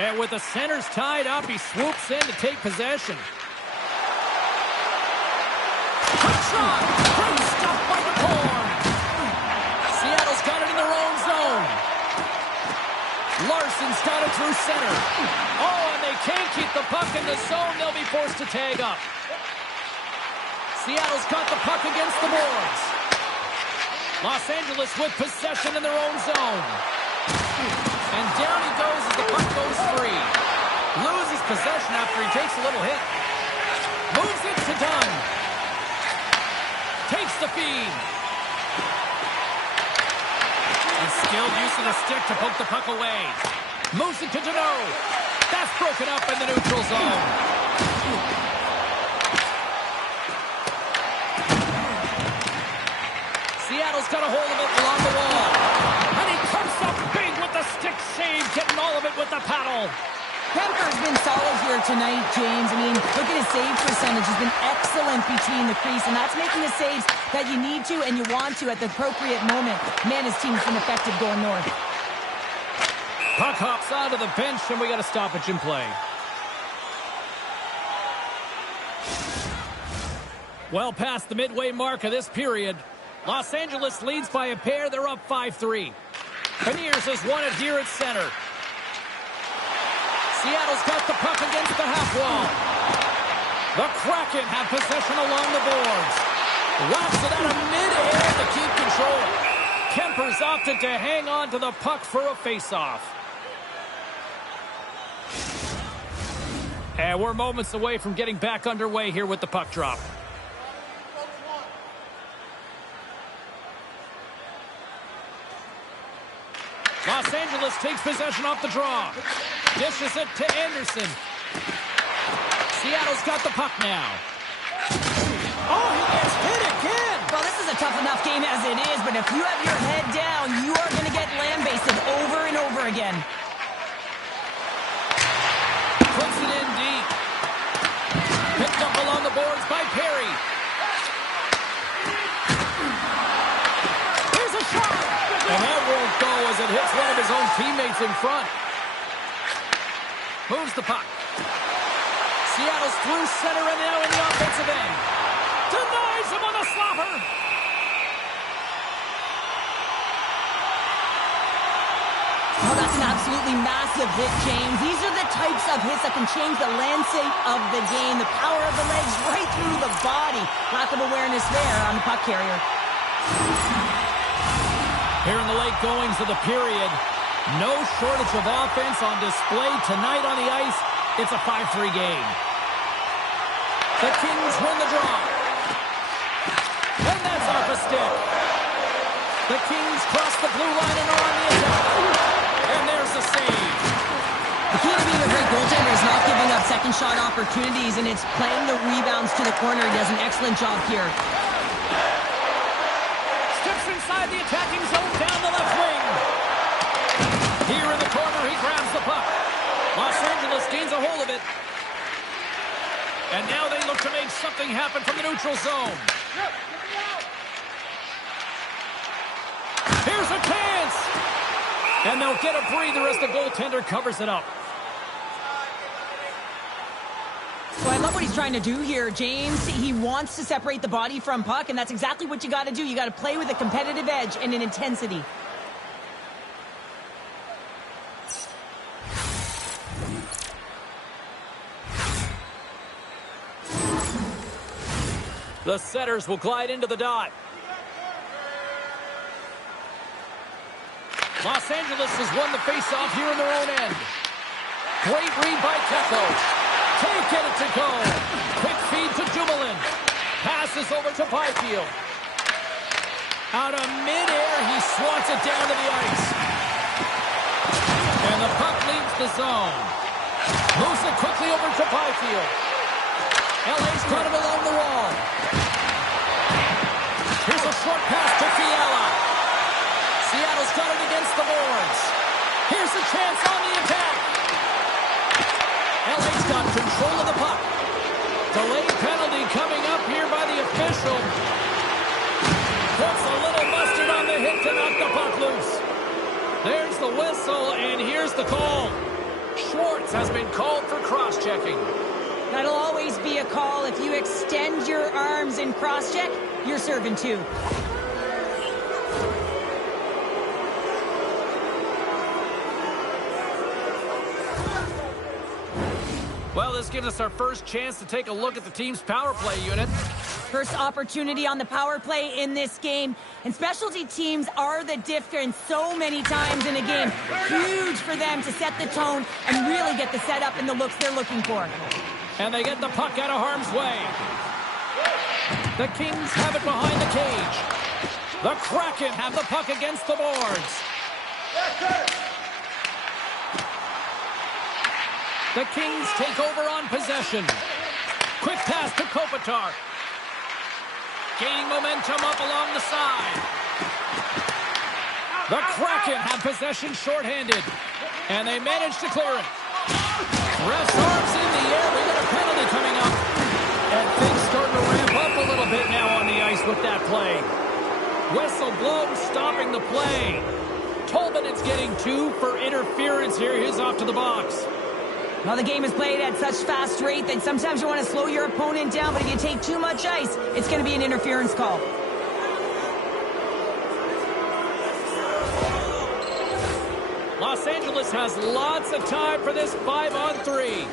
And with the centers tied up, he swoops in to take possession. Quick shot! Great stuff by the Corn. Seattle's got it in their own zone. Larson's got it through center. Oh, and they can't keep the puck in the zone. They'll be forced to tag up. Seattle's got the puck against the boards. Los Angeles with possession in their own zone. And down he goes as the puck goes free. Loses possession after he takes a little hit. Moves it to Dunn. Takes the feed. And skilled use of the stick to poke the puck away. Moves it to Deneau. That's broken up in the neutral zone. Seattle's got a hold of it along the wall. And he comes up big with the stick save, getting all of it with the paddle. Kemper's been solid here tonight, James. I mean, look at his save percentage. He's been excellent between the crease, and that's making the saves that you need to and you want to at the appropriate moment. Man, his team's been effective going north. Puck hops onto the bench, and we got a stoppage in play. Well past the midway mark of this period. Los Angeles leads by a pair. They're up 5-3. Beniers has won it here at center. Seattle's got the puck against the half wall. The Kraken have possession along the boards. Wraps it out of mid-air to keep control. Kemper's opted to hang on to the puck for a face-off. And we're moments away from getting back underway here with the puck drop. Los Angeles takes possession off the draw. Dishes it to Anderson. Seattle's got the puck now. Oh, he gets hit again. Well, this is a tough enough game as it is, but if you have your head down, you are going to get lambasted over and over again. Puts it in deep. Picked up along the boards by Perry. Here's a shot. And that won't go as it hits one of his own teammates in front. Moves the puck. Seattle's through center and now in the offensive end. Denies him on the slapper. Oh, that's an absolutely massive hit, James. These are the types of hits that can change the landscape of the game. The power of the legs right through the body. Lack of awareness there on the puck carrier. Here in the late goings of the period, no shortage of offense on display tonight on the ice. It's a 5-3 game. The Kings win the draw. And that's off a stick. The Kings cross the blue line and are on the attack. And there's the save. The key to being a great goaltender is not giving up second shot opportunities, and it's playing the rebounds to the corner. He does an excellent job here. Steps inside the attacking zone down the left wing. Here in the corner, he grabs the puck. Los Angeles gains a hold of it. And now they look to make something happen from the neutral zone. Here's a chance. And they'll get a breather as the goaltender covers it up. Well, I love what he's trying to do here, James. He wants to separate the body from puck, and that's exactly what you got to do. You got to play with a competitive edge and an intensity. The setters will glide into the dot. Los Angeles has won the faceoff here in their own end. Great read by Keko. Can't get it to go. Quick feed to Dumoulin. Passes over to Byfield. Out of midair, he swats it down to the ice. And the puck leaves the zone. Moves it quickly over to Byfield. LA's got him along the wall. Here's a short pass to Fiala. Seattle's got it against the boards. Here's a chance on the attack. LA's got control of the puck. Delayed penalty coming up here by the official. Puts a little mustard on the hit to knock the puck loose. There's the whistle, and here's the call. Schwartz has been called for cross-checking. That'll always be a call. If you extend your arms in cross-check, you're serving two. Well, this gives us our first chance to take a look at the team's power play unit. First opportunity on the power play in this game. And specialty teams are the difference so many times in a game. Huge for them to set the tone and really get the setup and the looks they're looking for. And they get the puck out of harm's way. The Kings have it behind the cage. The Kraken have the puck against the boards. The Kings take over on possession. Quick pass to Kopitar. Gaining momentum up along the side. The Kraken have possession shorthanded. And they manage to clear it. Ref's arms in the air. We got a penalty coming up. And things starting to ramp up a little bit now on the ice with that play. Whistle blown, stopping the play. Tolman is getting 2 for interference here. He's off to the box. Well, the game is played at such fast rate that sometimes you want to slow your opponent down, but if you take too much ice, it's going to be an interference call. Los Angeles has lots of time for this 5-on-3.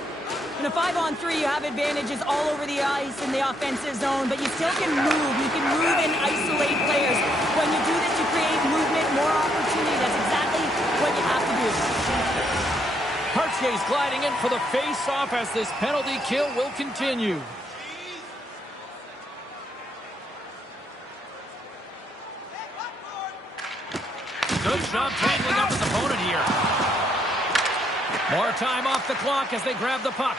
In a 5-on-3, you have advantages all over the ice in the offensive zone, but you still can move. You can move and isolate players. When you do this, you create movement, more opportunity. That's exactly what you have to do. Cartier's gliding in for the face-off as this penalty kill will continue. Good job tangling up his opponent here. More time off the clock as they grab the puck.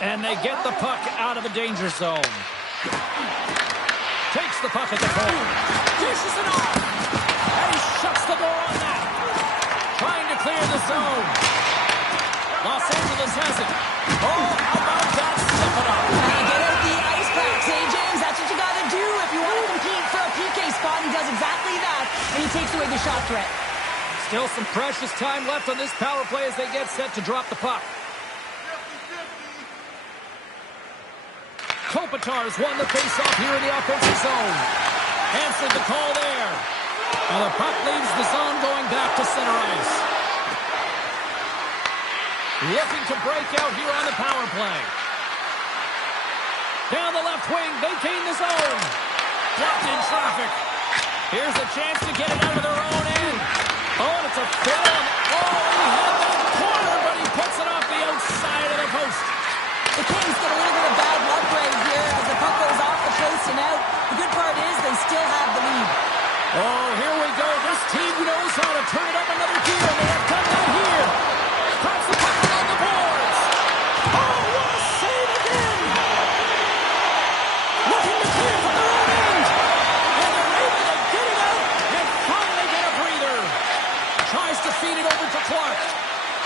And they get the puck out of the danger zone. Takes the puck at the corner. Dishes it off. And he shuts the door on that. Trying to clear the zone. Los Angeles has it. Oh, how about that? Step it up. Get out the ice packs, hey, James? That's what you got to do if you want to compete for a PK spot. He does exactly that, and he takes away the shot threat. Still some precious time left on this power play as they get set to drop the puck. Kopitar's won the faceoff here in the offensive zone. Answered the call there. And the puck leaves the zone going back to center ice. Looking to break out here on the power play. Down the left wing, they gain the zone. Blocked in traffic. Here's a chance to get it out of their own end. Oh, and it's a film. Oh, he had that corner, but he puts it off the outside of the post. The Kings get a little bit of bad luck right here as the puck goes off the post and out. The good part is they still have the lead. Oh, here we go. This team knows how to turn it up another gear. They have done that here. Pops the puck around the boards. Oh, what a save again. Looking to clear from their own end. And they're able to get it out and finally get a breather. Tries to feed it over to Clark.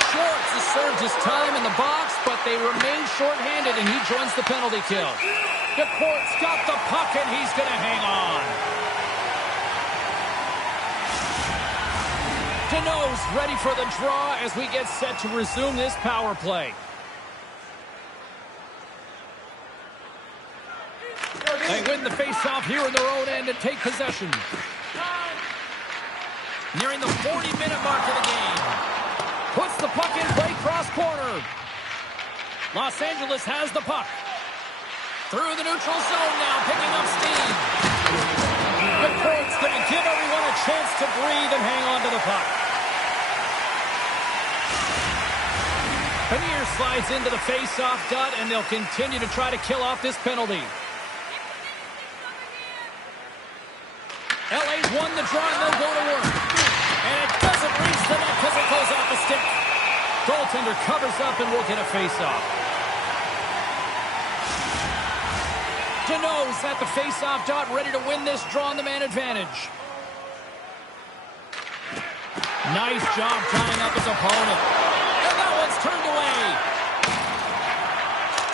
Schwartz has served his time in the box, but they remain shorthanded, and he joins the penalty kill. DeQuart's got the puck, and he's going to hang on. Deneau's ready for the draw as we get set to resume this power play. They win the face-off here in their own end and take possession. Nearing the 40-minute mark of the game. Puts the puck in play cross corner. Los Angeles has the puck. Through the neutral zone now, picking up steam. The Croats going to give everyone a chance to breathe and hang on to the puck. Panier slides into the face-off dot, and they'll continue to try to kill off this penalty. LA's won the draw, and they'll go to work. And it doesn't reach the net because it goes off the stick. Goaltender covers up and will get a face-off. Deneau's at the face-off dot, ready to win this draw on the man advantage. Nice job tying up his opponent. And that one's turned away.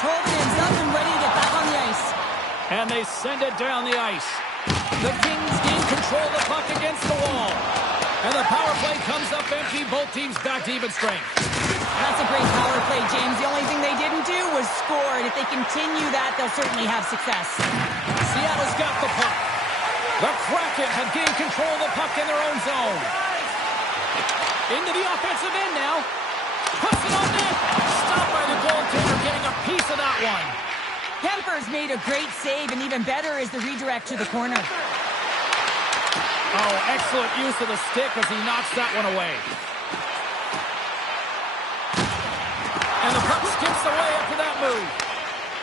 Tolkien's up and ready to get back on the ice. And they send it down the ice. The Kings gain control of the puck against the wall. And the power play comes up empty. Both teams back to even strength. That's a great power play, James. The only thing they didn't do was score. And if they continue that, they'll certainly have success. Seattle's got the puck. The Kraken have gained control of the puck in their own zone. Into the offensive end now. Puts it on net. Stopped by the goaltender, getting a piece of that one. Kemper's made a great save, and even better is the redirect to the corner. Oh, excellent use of the stick as he knocks that one away. And the puck skips away after that move.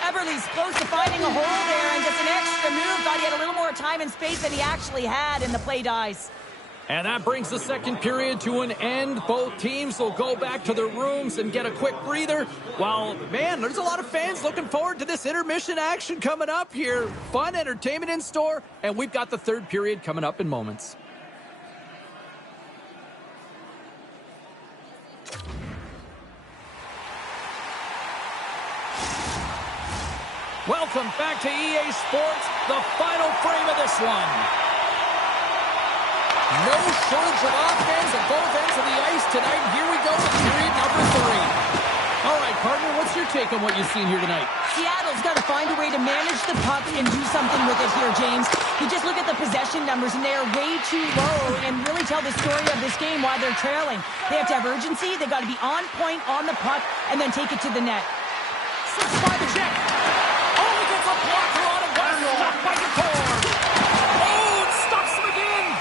Eberle's close to finding a hole there, and just an extra move. Thought he had a little more time and space than he actually had, and the play dies. And that brings the second period to an end. Both teams will go back to their rooms and get a quick breather. While, man, there's a lot of fans looking forward to this intermission action coming up here. Fun entertainment in store, and we've got the third period coming up in moments. Welcome back to EA Sports, the final frame of this one. No shortage of offense at both ends of the ice tonight. Here we go to period number 3. All right, partner, what's your take on what you've seen here tonight? Seattle's got to find a way to manage the puck and do something with it here, James. You just look at the possession numbers, and they are way too low, and really tell the story of this game why they're trailing. They have to have urgency. They've got to be on point on the puck and then take it to the net. Slips by the check. Oh, he gets a blocker on him. What a stop by the core. Oh, it stops him again.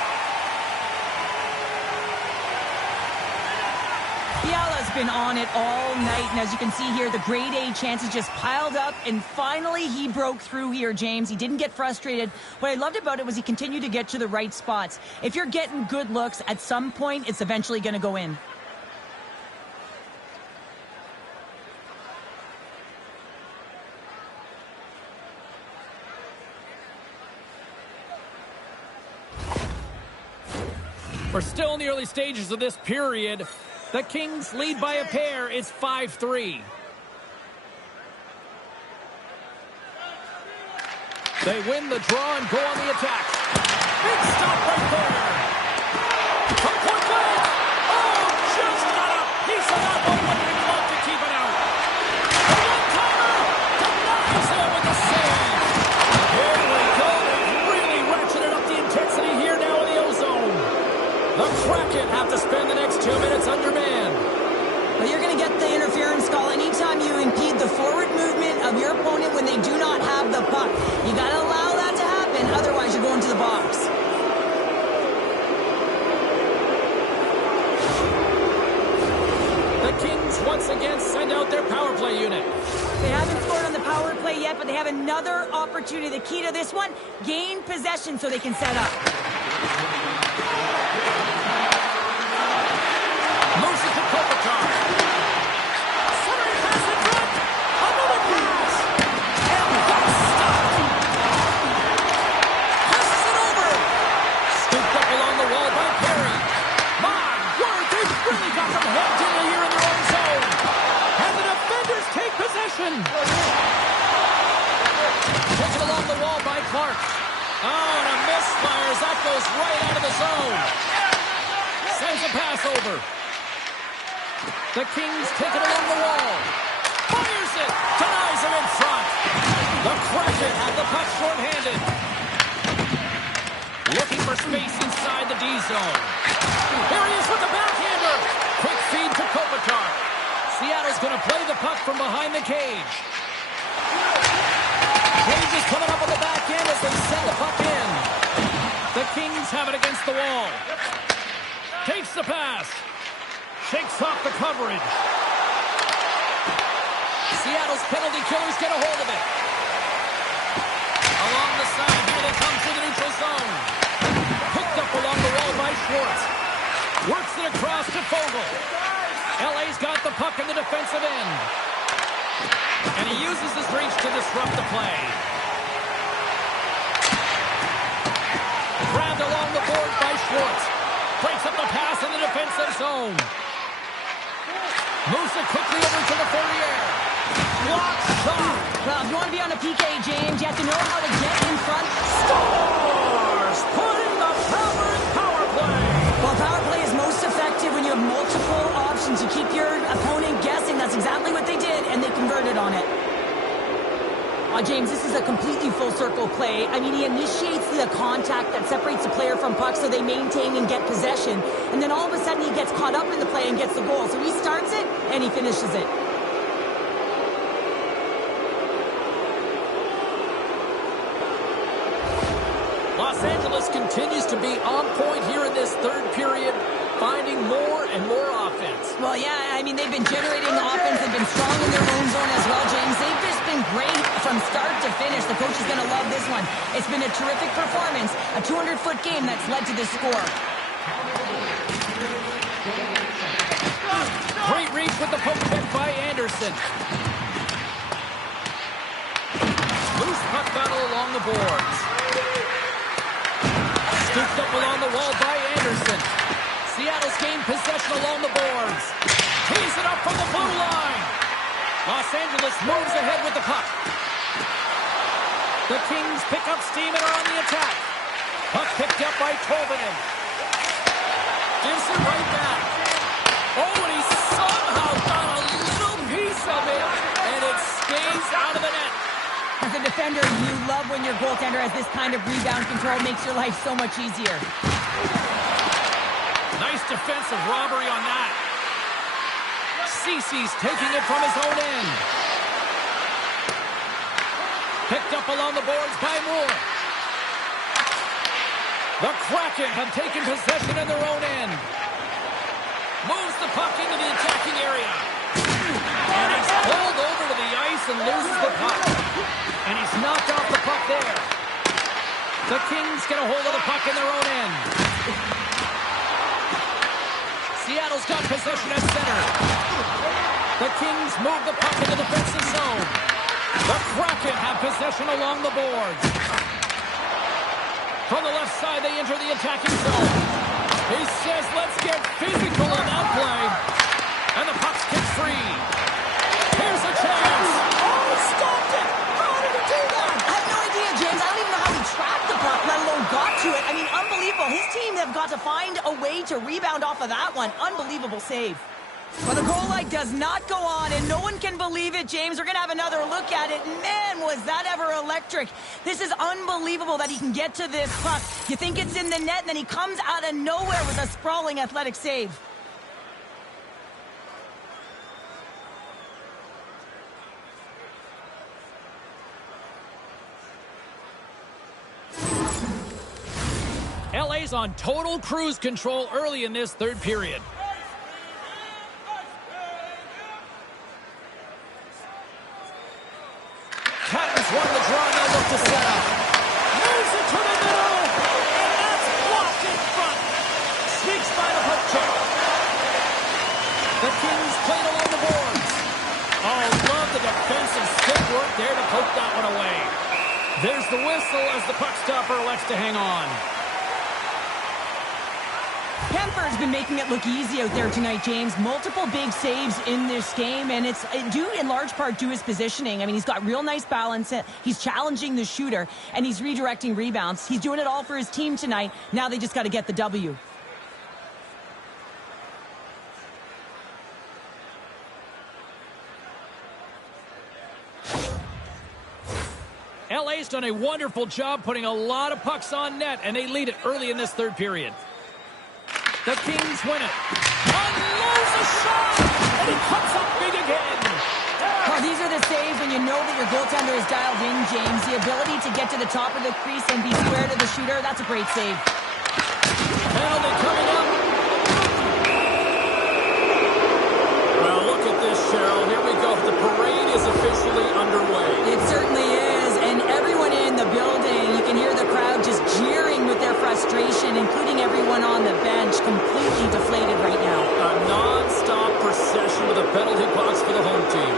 Fiala's been on it all night, and as you can see here, the grade A chances just piled up, and finally he broke through here, James. He didn't get frustrated. What I loved about it was he continued to get to the right spots. If you're getting good looks, at some point, it's eventually going to go in. We're still in the early stages of this period. The Kings lead by a pair. It's 5-3. They win the draw and go on the attack. Big stop right there. From point blank. Oh, just got a piece of that one. Wouldn't have loved to keep it out. The one-timer denies him with a save. Here we go. They've really ratcheted up the intensity here now in the ozone. The Kraken have to spend the next 2 minutes undermanned. Well, you're going to get the interference call anytime you impede the forward movement of your opponent when they do not have the puck. You got to allow that to happen, otherwise you're going to the box. The Kings once again send out their power play unit. They haven't scored on the power play yet, but they have another opportunity. The key to this one, gain possession so they can set up. Moves it to Kopitar. Somebody pass it front. Another pass. And that's stopped. Passes it over. Scooped up along the wall by Perry. My word, they've really got them hemmed in here in their own zone. And the defenders take possession. Taken along the wall by Clark. Oh, and a misfire as that goes right out of the zone. Sends a pass over. The Kings take it along the wall. Fires it. Denies him in front. The Kraken have the puck shorthanded. for space inside the D zone. Here he is with the backhander. Quick feed to Kopitar. Seattle's going to play the puck from behind the cage. Cage is coming up on the back end as they send the puck in. The Kings have it against the wall. Takes the pass. Shakes off the coverage. Seattle's penalty killers get a hold of it. Along the side, here they come through the neutral zone. Picked up along the wall by Schwartz. Works it across to Fogle. LA's got the puck in the defensive end. And he uses his reach to disrupt the play. Grabbed along the board by Schwartz. Breaks up the pass in the defensive zone. Moves it quickly over to the Fourier. Block shot. Well, if you want to be on a PK, James, you have to know how to get in front. Scores! Putting the power in power play. Well, power play is most effective when you have multiple options. You keep your opponent guessing. That's exactly what they did, and they converted on it. James, this is a completely full circle play. I mean, he initiates the contact that separates the player from puck so they maintain and get possession. And then all of a sudden he gets caught up in the play and gets the goal. So he starts it and he finishes it. Los Angeles continues to be on point here in this third period, finding more and more offense. Well, yeah, I mean, they've been generating offense. They've been strong in their own zone as well, James. They've just been great from start to finish. The coach is going to love this one. It's been a terrific performance, a 200-foot game that's led to this score. Great reach with the poke check by Anderson. Loose puck battle along the boards. Scooped up along the wall by Anderson. Seattle's gained possession along the boards. Tees it up from the blue line. Los Angeles moves ahead with the puck. The Kings pick up steam and are on the attack. Puck picked up by Tolvanen. Gives it right back. Oh, and he somehow got a little piece of it, and it stays out of the net. As a defender, you love when your goaltender has this kind of rebound control. Makes your life so much easier. Nice defensive robbery on that. Cece's taking it from his own end. Picked up along the boards by Moore. The Kraken have taken possession in their own end. Moves the puck into the attacking area. And he's pulled over to the ice and loses the puck. And he's knocked off the puck there. The Kings get a hold of the puck in their own end. Seattle's got possession at center. The Kings move the puck in the defensive zone. The Kraken have possession along the boards. From the left side, they enter the attacking zone. He says, let's get physical on that play. And the puck's kicked free. Here's a chance. Oh, stopped it! How did he do that? I have no idea, James. I don't even know how he tracked the puck, let alone got to it. I mean, unbelievable. His team have got to find a way to rebound off of that one. Unbelievable save. But the goal light does not go on, and no one can believe it, James. We're going to have another look at it. Man, was that ever electric. This is unbelievable that he can get to this puck. You think it's in the net, and then he comes out of nowhere with a sprawling athletic save. LA's on total cruise control early in this third period. Captain's won the draw, now look to set up. Moves it to the middle, and that's blocked in front. Sneaks by the hook check. The Kings played along the boards. Oh, love the defensive stick work there to poke that one away. There's the whistle as the puck stopper elects to hang on. Kemper's been making it look easy out there tonight, James. Multiple big saves in this game, and it's due in large part to his positioning. I mean, he's got real nice balance. He's challenging the shooter, and he's redirecting rebounds. He's doing it all for his team tonight. Now they just got to get the W. LA's done a wonderful job putting a lot of pucks on net, and they lead it early in this third period. The Kings win it. Unloads a shot, and he comes up big again. Well, these are the saves when you know that your goaltender is dialed in, James. The ability to get to the top of the crease and be square to the shooter, that's a great save. Penalty coming up. Well, look at this, Cheryl. Here we go. The parade is officially underway. It certainly is, and everyone in the building, you can hear the crowd just jeering with their frustration, including everyone on the bench, completely deflated right now. A non-stop procession with a penalty box for the home team.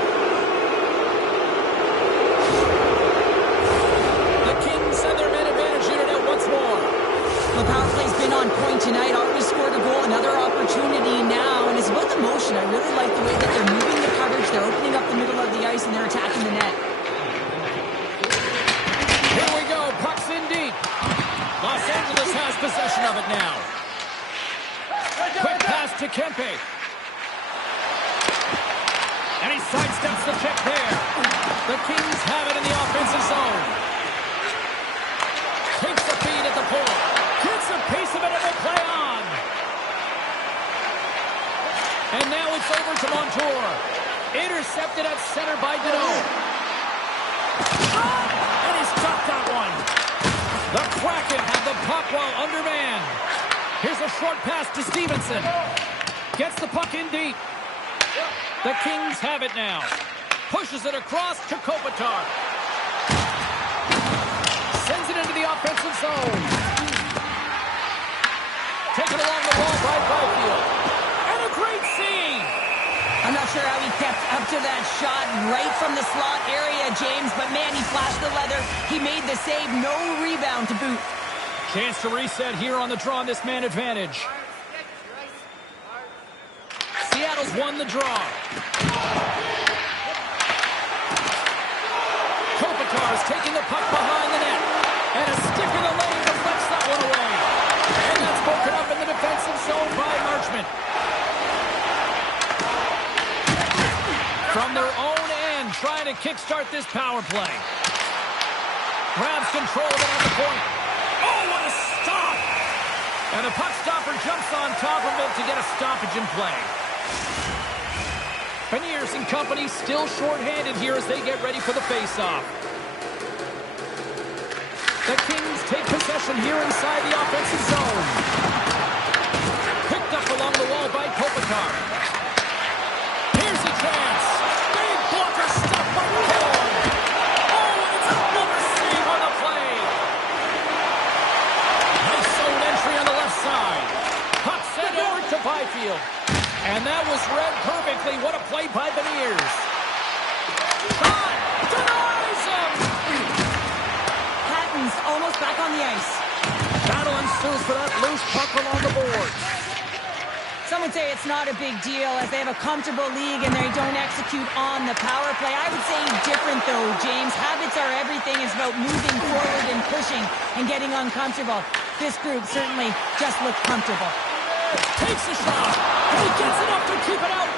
The Kings send their man advantage unit out once more. The power play's been on point tonight, already scored a goal, another opportunity now, and it's about the motion. I really like the way that they're moving the coverage, they're opening up the middle of the ice, and they're attacking the net. Here we go, puck's in deep. Los Angeles has possession of it now. Quick pass to Kempe. And he sidesteps the check there. The Kings have it in the offensive zone. Takes a feed at the point. Gets a piece of it and will play on. And now it's over to Montour. Intercepted at center by Deneau. And he stopped that one. The Kraken have the puck while undermanned. Here's a short pass to Stevenson. Gets the puck in deep. The Kings have it now. Pushes it across to Kopitar. Sends it into the offensive zone. Taken along the wall by Byfield. And a great save. I'm not sure how he kept up to that shot right from the slot area, James, but man, he flashed the leather. He made the save, no rebound to boot. Chance to reset here on the draw on this man advantage. Seattle's won the draw. Kopitar's taking the puck behind the net. And a stick in the lane deflects that one away. And that's broken up in the defensive zone by Marchment. From their own end, trying to kickstart this power play. Grabs control of it on the point. Oh, what a stop! And the puck stopper jumps on top of it to get a stoppage in play. Beniers and company still shorthanded here as they get ready for the faceoff. The Kings take possession here inside the offensive zone. Picked up along the wall by Kopitar. Here's a chance. Big blocker stop by Killorn. Oh, and it's another save on the play. Nice zone entry on the left side. Puck sent over to Byfield. And that was read perfectly. What a play by Beniers. Shot! Denies him! Patton's almost back on the ice. Battle ensues for that loose puck along the boards. Some would say it's not a big deal as they have a comfortable league and they don't execute on the power play. I would say different though, James. Habits are everything. It's about moving forward and pushing and getting uncomfortable. This group certainly just looks comfortable. Takes a shot. He gets it up to keep it out.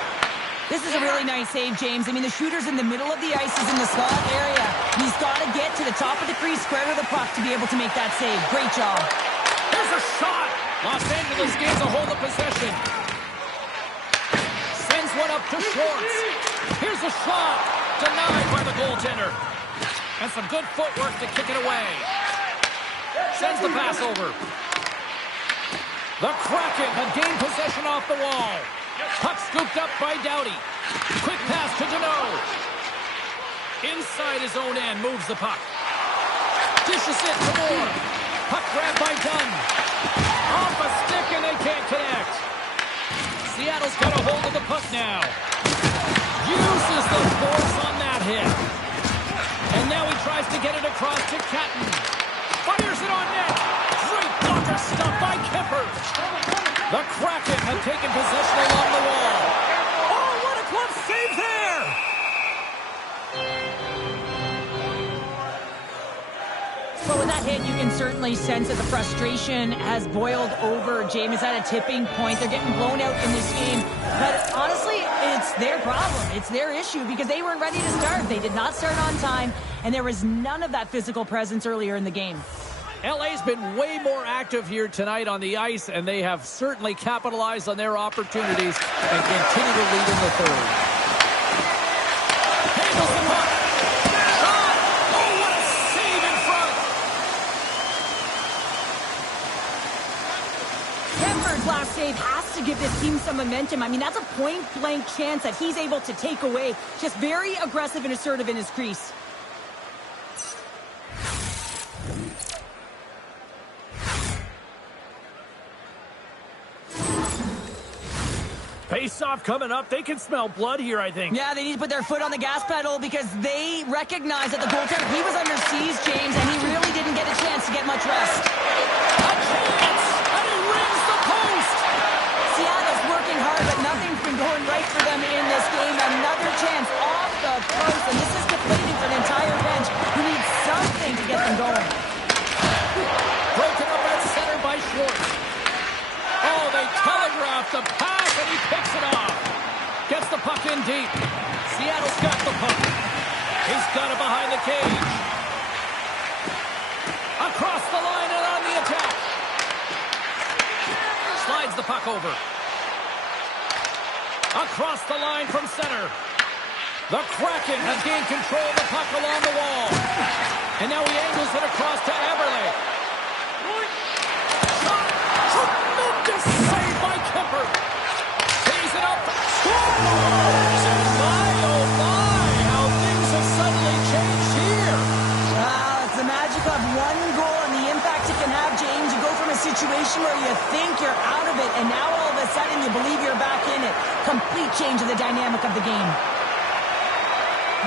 This is a really nice save, James. I mean, the shooter's in the middle of the ice. He's in the slot area. He's got to get to the top of the crease, square to the puck to be able to make that save. Great job. Here's a shot. Los Angeles gains a hold of possession. Sends one up to Schwartz. Here's a shot. Denied by the goaltender. And some good footwork to kick it away. Sends the pass over. The Kraken have gained possession off the wall. Puck scooped up by Doughty. Quick pass to Deneau. Inside his own end, moves the puck. Dishes it to Moore. Puck grabbed by Dunn. Off a stick and they can't connect. Seattle's got a hold of the puck now. Uses the force on that hit. And now he tries to get it across to Catton. Fires it on net. Great blocker stop by Kemper. The Kraken have taken possession along the wall. Oh, what a glove save there! So with that hit, you can certainly sense that the frustration has boiled over. James is at a tipping point. They're getting blown out in this game. But honestly, it's their problem. It's their issue because they weren't ready to start. They did not start on time. and there was none of that physical presence earlier in the game. LA's been way more active here tonight on the ice, and they have certainly capitalized on their opportunities and continue to lead in the third. Handles the puck. Shot. Oh, what a save in front. Kemper's last save has to give this team some momentum. I mean, that's a point-blank chance that he's able to take away. Just very aggressive and assertive in his crease. Face-off coming up. They can smell blood here, I think. Yeah, they need to put their foot on the gas pedal because they recognize that the goaltender, he was under siege, James, and he really didn't get a chance to get much rest. A chance! And he rings the post! Seattle's working hard, but nothing's been going right for them in this game. Another chance off the post, and this is deflating for the entire bench who needs something to get them going. Broken up at center by Schwartz. Oh, they telegraphed the pass. And he picks it off. Gets the puck in deep. Seattle's got the puck. He's got it behind the cage. Across the line and on the attack. Slides the puck over. Across the line from center. The Kraken have gained control of the puck along the wall. And now he angles it across to Eberle. Shot. Tremendous save by Kemper. It up. Scores! And my, oh my, how things have suddenly changed here. It's the magic of one goal and the impact it can have, James. You go from a situation where you think you're out of it, and now all of a sudden you believe you're back in it. Complete change of the dynamic of the game.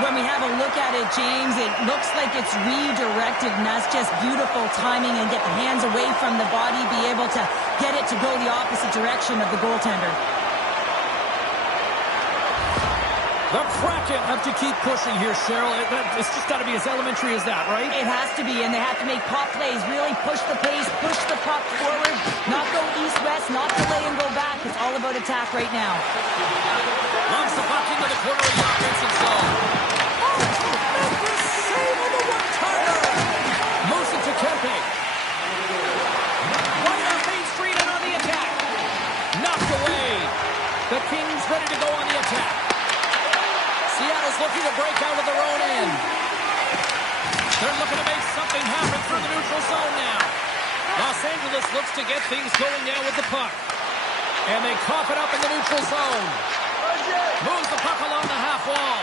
When we have a look at it, James, it looks like it's redirected, and that's just beautiful timing and get the hands away from the body, be able to get it to go the opposite direction of the goaltender. The Kraken have to keep pushing here, Cheryl. It's just got to be as elementary as that, right? It has to be, and they have to make pop plays, really push the pace, push the puck forward, not go east-west, not delay and go back. It's all about attack right now. Loves the puck into the corner of the offensive zone. Oh, tremendous save on the one-timer. Moves it to Kempe. Right on Main Street and on the attack. Knocked away. The Kings ready to go on the attack. Seattle's looking to break out of their own end. They're looking to make something happen through the neutral zone now. Los Angeles looks to get things going now with the puck. And they cough it up in the neutral zone. Moves the puck along the half wall.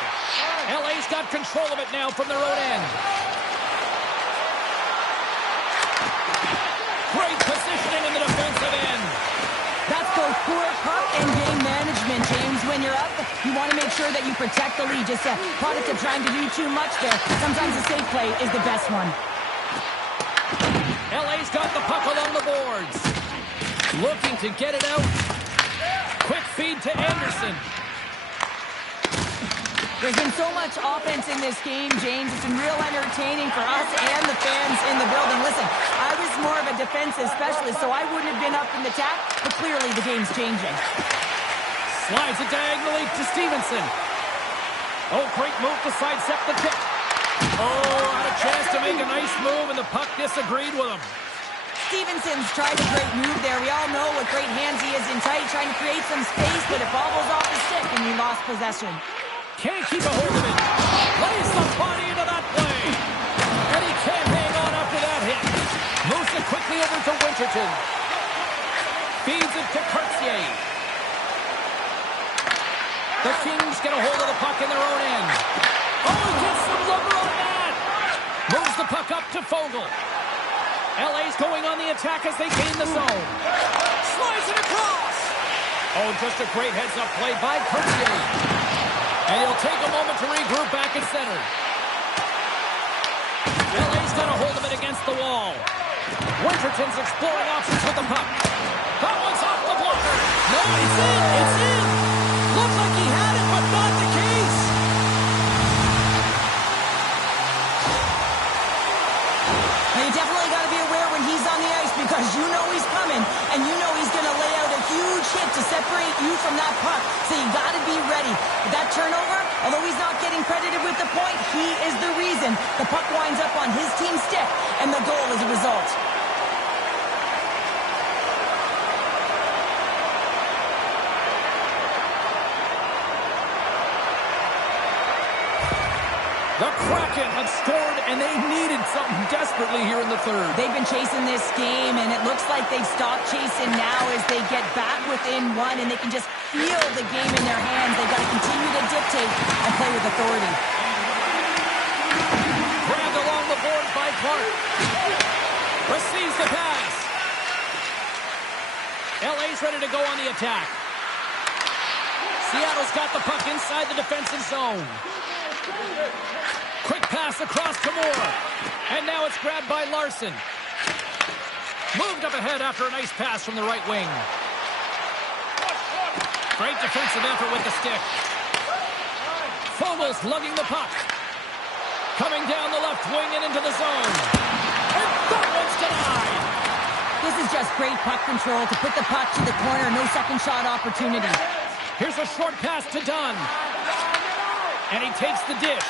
LA's got control of it now from their own end. Great positioning in the defensive end. That's both poor puck and game management, James. When you're up, you want to make sure that you protect the lead. Just a product of trying to do too much there. Sometimes a safe play is the best one. LA's got the puck along the boards. Looking to get it out. Quick feed to Anderson. There's been so much offense in this game, James. It's been real entertaining for us and the fans in the building. Listen, I was more of a defensive specialist, so I wouldn't have been up in the attack, but clearly the game's changing. Slides it diagonally to Stevenson. Oh, great move to sidestep the kick. Oh, had a chance to make a nice move, and the puck disagreed with him. Stevenson's tried a great move there. We all know what great hands he is in tight, trying to create some space, but it bobbles off the stick, and he lost possession. Can't keep a hold of it. Lays the body into that play. And he can't hang on after that hit. Moves it quickly over to Winterton. Feeds it to Cartier. The Kings get a hold of the puck in their own end. Oh, he gets some lumber on that. Moves the puck up to Fogle. LA's going on the attack as they gain the zone. Slides it across. Oh, just a great heads-up play by Cartier. And he'll take a moment to regroup back at center. LA's got a hold of it against the wall. Winterton's exploring options with the puck. That one's off the blocker. No, it's in. It's in. Looked like he had it, but not the case. Now you definitely got to be aware when he's on the ice because you know he's coming and you know he's going to lay out a huge hit to separate you from that puck. So you got to be ready. That turnover, Although he's not getting credited with the point, he is the reason the puck winds up on his team's stick, and the goal is a result. The Kraken have scored, and they needed something desperately here in the third. They've been chasing this game, and it looks like they've stopped chasing now as they get back within one, and they can just feel the game in their hands. They've got to continue to dictate and play with authority. Grabbed along the boards by Clark. Receives the pass. LA's ready to go on the attack. Seattle's got the puck inside the defensive zone. Quick pass across to Moore. And now it's grabbed by Larson. Moved up ahead after a nice pass from the right wing. Great defensive effort with the stick. Fogel's lugging the puck. Coming down the left wing and into the zone. And that one's denied. This is just great puck control to put the puck to the corner. No second shot opportunity. Here's a short pass to Dunn. And he takes the dish.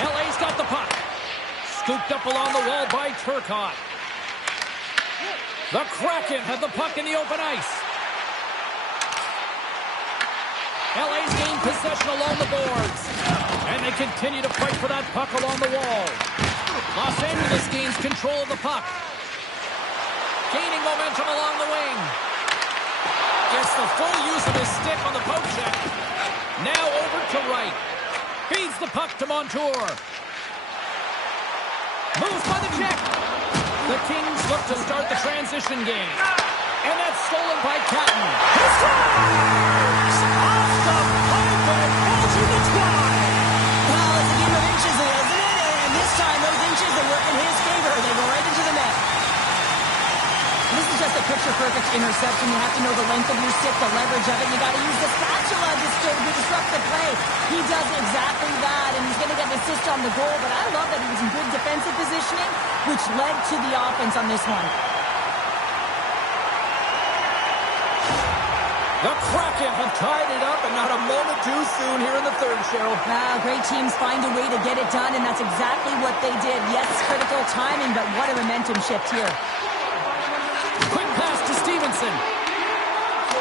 LA's got the puck. Scooped up along the wall by Turcotte. The Kraken have the puck in the open ice. LA's gained possession along the boards. And they continue to fight for that puck along the wall. Los Angeles gains control of the puck. Gaining momentum along the wing. Gets the full use of his stick on the poke check. Now over to right. Feeds the puck to Montour. Moves by the check. The Kings look to start the transition game. And that's stolen by Catton. He scores! Off the pipe and it falls in the twine. Well, it's a game of inches, isn't it? And this time, those inches are working his favor. They go right into the net. This is just a picture-perfect interception. You have to know the length of your stick, the leverage of it. You got to use the spatula to disrupt the play. He does exactly that, and he's going to get an assist on the goal. But I love that he was in good defensive positioning, which led to the offense on this one. The Kraken have tied it up, and not a moment too soon here in the third, Cheryl. Great teams find a way to get it done, and that's exactly what they did. Yes, critical timing, but what a momentum shift here. Quick pass to Stevenson.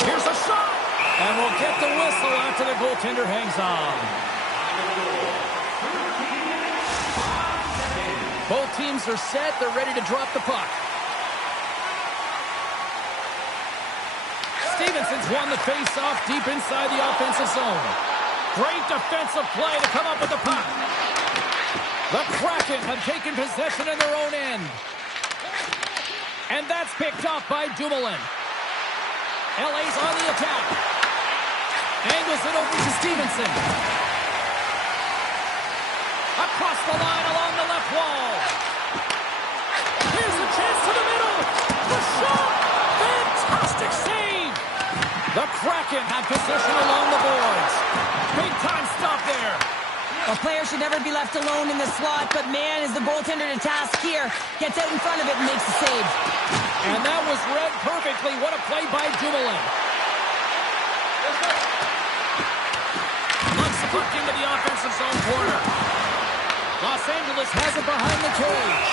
Here's a shot. And we'll get the whistle after the goaltender hangs on. Both teams are set. They're ready to drop the puck. Stevenson's won the face-off deep inside the offensive zone. Great defensive play to come up with the puck. The Kraken have taken possession in their own end. And that's picked off by Dumoulin. LA's on the attack. Angles it over to Stevenson. Across the line along the left wall. Here's the chance to the middle. The shot. Fantastic save. The Kraken have possession along the boards. Big time stop there. A player should never be left alone in the slot, but man, is the goaltender to task here. Gets out in front of it and makes the save. And that was read perfectly. What a play by Dumoulin. Looks the puck into the offensive zone corner. Los Angeles has it behind the cage.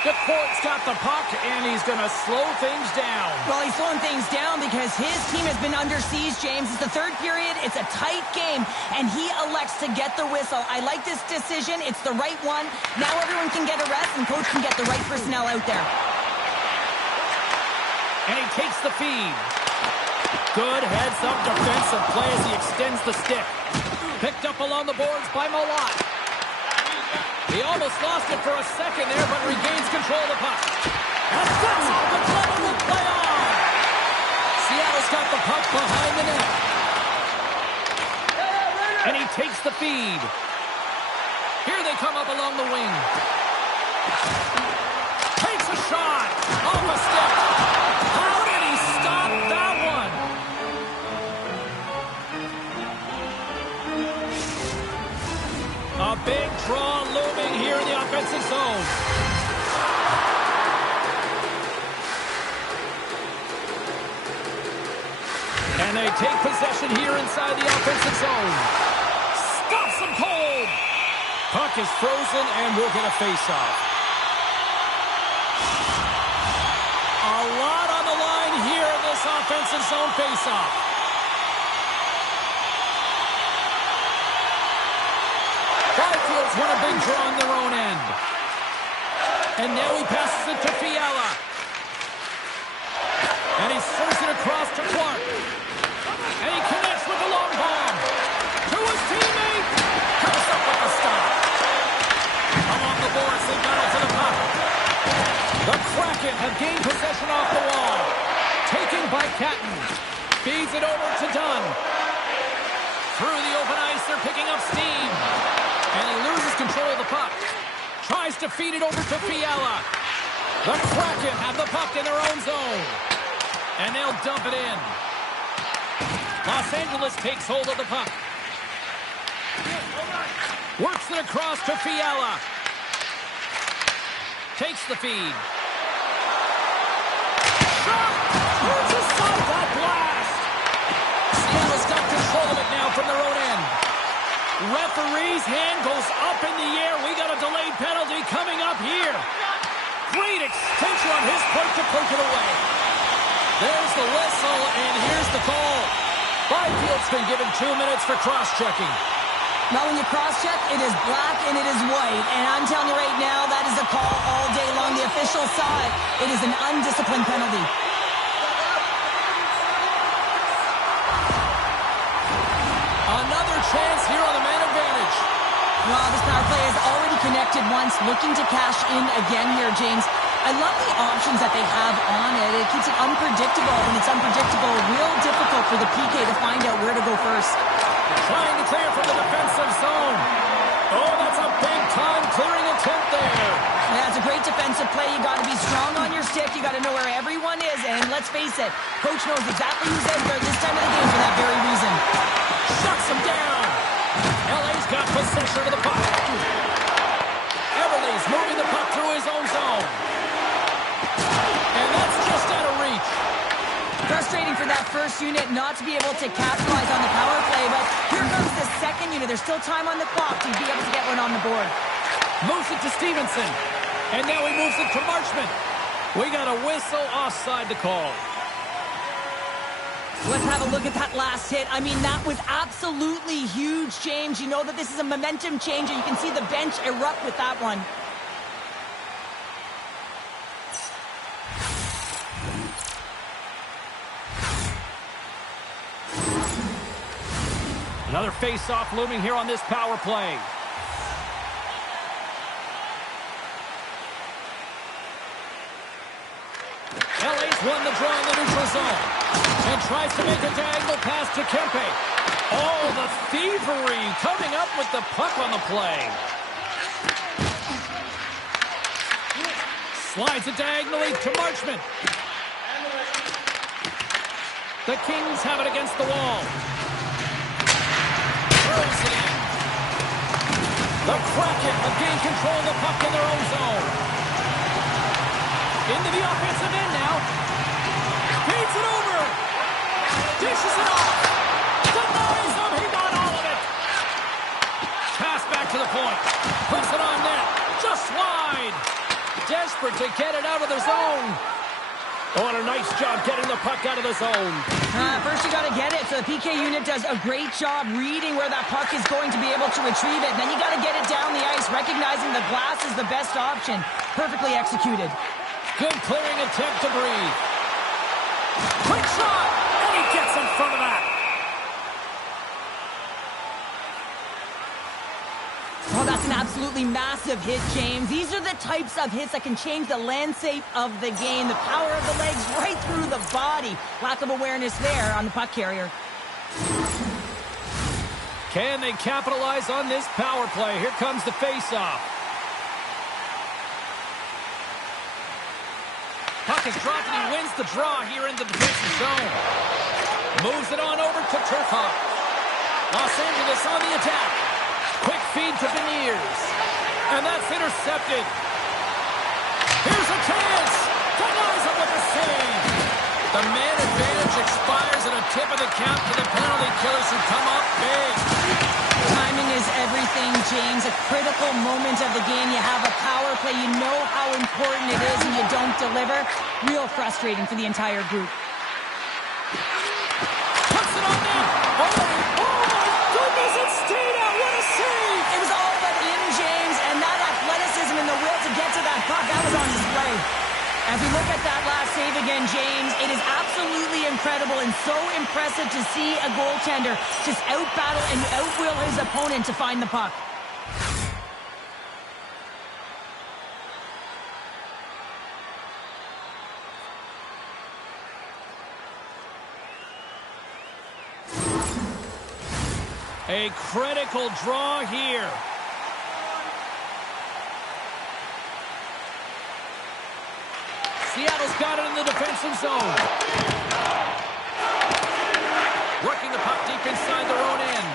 DeCourt's got the puck, and he's going to slow things down. Well, he's slowing things down because his team has been under siege, James. It's the third period. It's a tight game, and he elects to get the whistle. I like this decision. It's the right one. Now everyone can get a rest, and coach can get the right personnel out there. And he takes the feed. Good heads-up defensive play as he extends the stick. Picked up along the boards by Malott. He almost lost it for a second there, but regains control of the puck. And that's how the Devil will play on. Seattle's got the puck behind the net. And he takes the feed. Here they come up along the wing. Takes a shot. Off a stick. How did he stop that one? A big draw looming here in the offensive zone. And they take possession here inside the offensive zone. Stops him cold. Puck is frozen, and we'll get a face-off. A lot on the line here in this offensive zone face-off. Byfield's won a big draw on their own end. And now he passes it to Fiala. And he serves it across to Clark. And he connects with the long bomb. To his teammate. Comes up with the stop. Along the boards, they battle to the puck. The Kraken have gained possession off the wall. Taken by Catton. Feeds it over to Dunn. Through the open ice, they're picking up steam. And he loses control of the puck. Tries to feed it over to Fiala. The Kraken have the puck in their own zone. And they'll dump it in. Los Angeles takes hold of the puck. Works it across to Fiala. Takes the feed. Shot! Towards the side, that blast! Seattle's got control of it now from their own end. Referee's hand goes up in the air. We got a delayed penalty coming up here. Great extension on his part to poke it away. There's the whistle, and here's the call. Byfield's been given 2 minutes for cross-checking. Now, when you cross-check, it is black and it is white. And I'm telling you right now, that is a call all day long. The official saw it. It is an undisciplined penalty. Another chance here on the man advantage. Well, this power play is already connected once, looking to cash in again here, James. I love the options that they have on it. It keeps it unpredictable. When it's unpredictable, real difficult for the PK to find out where to go first. Trying to clear from the defensive zone. Oh, that's a big-time clearing attempt there. Yeah, it's a great defensive play. You got to be strong on your stick. You got to know where everyone is. And let's face it, coach knows exactly who's out there this time of the game for that very reason. Shuts him down. LA's got possession of the puck. Everly's moving the puck through his own zone. And that's just out of reach. Frustrating for that first unit not to be able to capitalize on the power play, but here comes the second unit. There's still time on the clock to be able to get one on the board. Moves it to Stevenson. And now he moves it to Marchment. We got a whistle offside to call. Let's have a look at that last hit. I mean, that was absolutely huge, James. You know that this is a momentum changer. You can see the bench erupt with that one. Another face-off looming here on this power play. LA's won the draw in the neutral zone. And tries to make a diagonal pass to Kempe. Oh, the thievery coming up with the puck on the play. Slides it diagonally to Marchment. The Kings have it against the wall. Throws it in. The Kraken have gained control of the puck in their own zone. Into the offensive end now. Feeds it over. Dishes it off. Denies him. He got all of it. Pass back to the point. Puts it on net. Just wide. Desperate to get it out of the zone. Oh, and a nice job getting the puck out of the zone. First you got to get it. So the PK unit does a great job reading where that puck is going to be able to retrieve it. Then you got to get it down the ice, recognizing the glass is the best option. Perfectly executed. Good clearing attempt to breathe. Quick shot, and he gets in front of that. Oh, that's an absolutely massive hit, James. These are the types of hits that can change the landscape of the game. The power of the legs right through the body. Lack of awareness there on the puck carrier. Can they capitalize on this power play? Here comes the face-off. Puck is dropped and he wins the draw here in the defensive zone. Moves it on over to Turcotte. Los Angeles on the attack. Quick feed to Beniers. And that's intercepted. Here's a chance. Denies him with a save. The man advantage which expires at a tip of the cap to the penalty killers who come up big. Timing is everything, James. A critical moment of the game. You have a power play. You know how important it is, and you don't deliver. Real frustrating for the entire group. Puts it on net. Oh, my goodness, it stayed out. What a save. It was all but in, James, and that athleticism and the will to get to that puck, that was on display. As we look at that last save again, James, it is absolutely incredible and so impressive to see a goaltender just out-battle and out-will his opponent to find the puck. A critical draw here. Seattle's got it in the defensive zone. Working the puck deep inside their own end.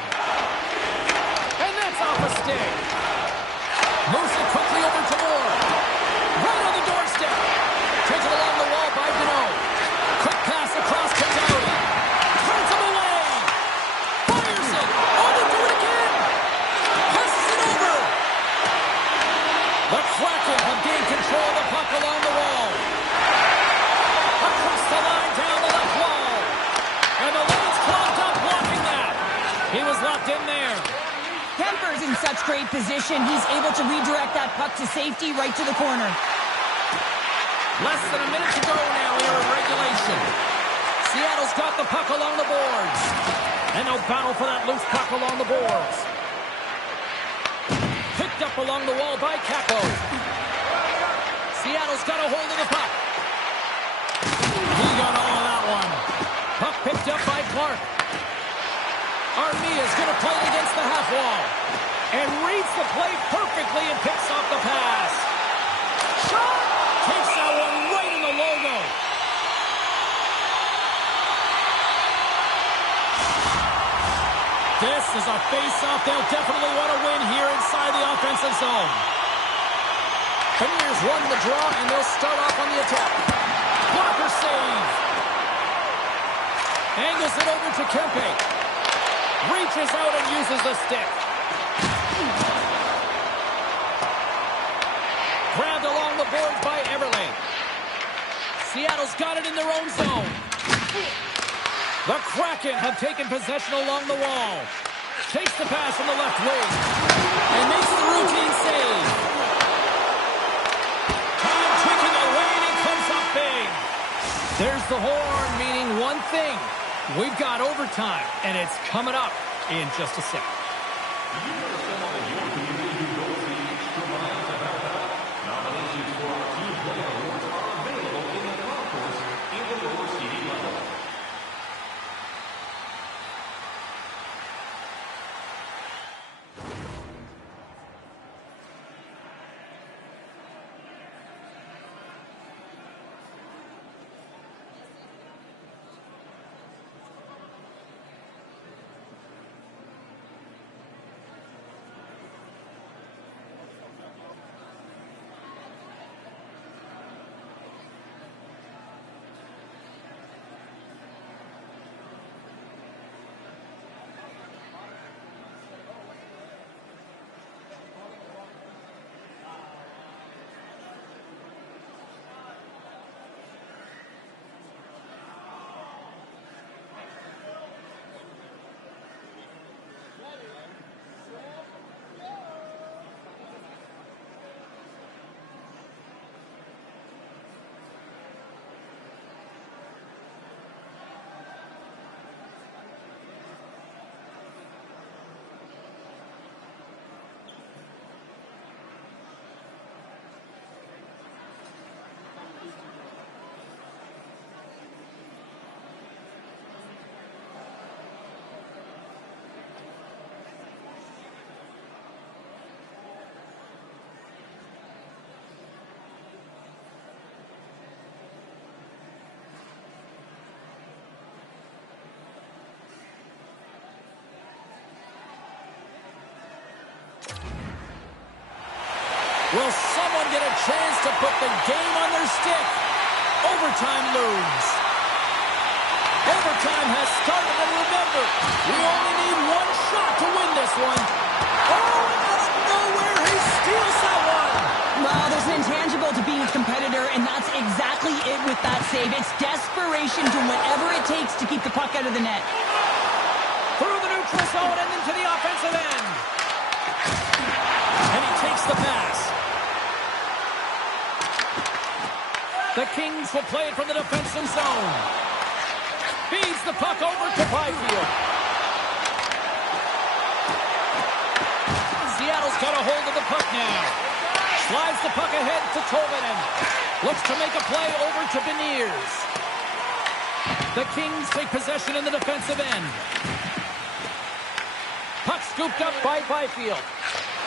And that's off a stick. Moves it quickly over to Moore. Right on the doorstep. Taken along the wall by Deneau. Quick pass across to Dowdy. Turns him away. Fires it. Oh, they do it again. Passes it over. The Kraken have gained control of the puck along the wall. Across the line, down the left wall. And the lane's clogged up blocking that. He was locked in there. Kemper's in such great position. He's able to redirect that puck to safety right to the corner. Less than a minute to go now here in regulation. Seattle's got the puck along the boards. And they'll battle for that loose puck along the boards. Picked up along the wall by Capo. Seattle's got a hold of the puck. He got all of that one. Puck picked up by Clark. Armia's going to play it against the half wall. And reads the play perfectly and picks off the pass. Shot! Takes that one right in the logo. This is a face-off they'll definitely want to win here inside the offensive zone. Premiers won the draw, and they'll start off on the attack. Blocker save. Angles it over to Kempe. Reaches out and uses the stick. Grabbed along the boards by Everly. Seattle's got it in their own zone. The Kraken have taken possession along the wall. Takes the pass from the left wing. And makes the routine save. Time ticking away and he comes up big. There's the horn, meaning one thing. We've got overtime, and it's coming up in just a sec. Will someone get a chance to put the game on their stick? Overtime looms. Overtime has started, and remember, we only need one shot to win this one. Oh, and out of nowhere, he steals that one. Well, there's an intangible to being a competitor, and that's exactly it with that save. It's desperation, doing whatever it takes to keep the puck out of the net. Through the neutral zone and into the offensive end. And he takes the pass. The Kings will play it from the defensive zone. Feeds the puck over to Byfield. Seattle's got a hold of the puck now. Slides the puck ahead to Tolvanen. Looks to make a play over to Beniers. The Kings take possession in the defensive end. Puck scooped up by Byfield.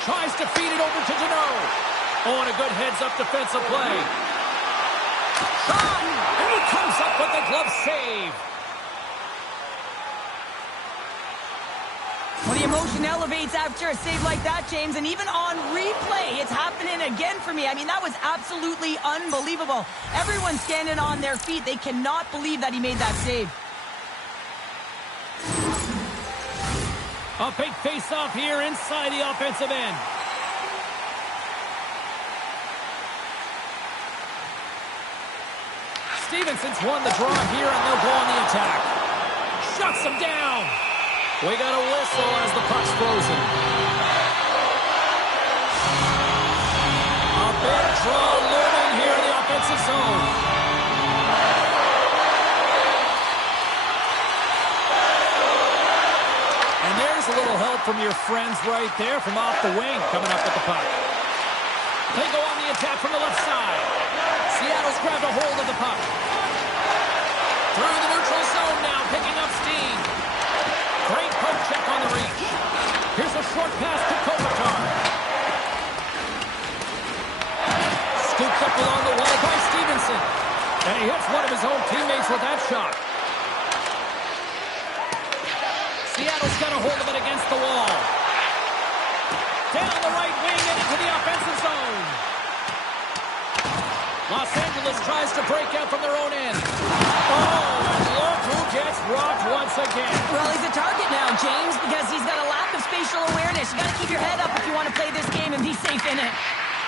Tries to feed it over to Jeannot. Oh, and a good heads-up defensive play. Shot! And he comes up with the glove save. Well, the emotion elevates after a save like that, James, and even on replay, it's happening again for me. I mean, that was absolutely unbelievable. Everyone's standing on their feet. They cannot believe that he made that save. A big face-off here inside the offensive end. Stevenson's won the draw here, and they'll go on the attack. Shuts him down. We got a whistle as the puck's frozen. A big draw looming here in the offensive zone. And there's a little help from your friends right there from off the wing coming up with the puck. They go on the attack from the left side. Seattle's grabbed a hold of the puck. Through the neutral zone now, picking up steam. Great poke check on the reach. Here's a short pass to Kopitar. Scooped up along the wall by Stevenson. And he hits one of his own teammates with that shot. Seattle's got a hold of it against the wall. Down the right wing and into the offensive zone. Los Angeles tries to break out from their own end. Oh, and look who gets rocked once again. Well, he's a target now, James, because he's got a lack of spatial awareness. You got to keep your head up if you want to play this game and be safe in it.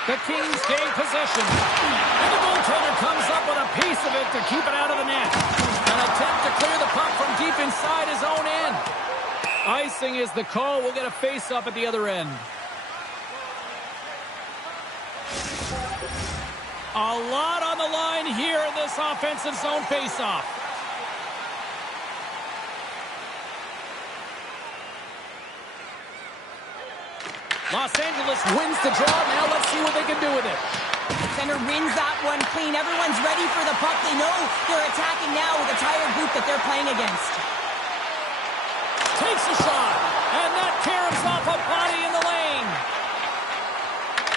The Kings gain possession. And the goaltender comes up with a piece of it to keep it out of the net. An attempt to clear the puck from deep inside his own end. Icing is the call. We'll get a face-up at the other end. A lot on the line here in this offensive zone face-off. Los Angeles wins the draw. Now let's see what they can do with it. Center wins that one clean. Everyone's ready for the puck. They know they're attacking now with a tired group that they're playing against. Takes a shot, and that caroms off a body in the lane.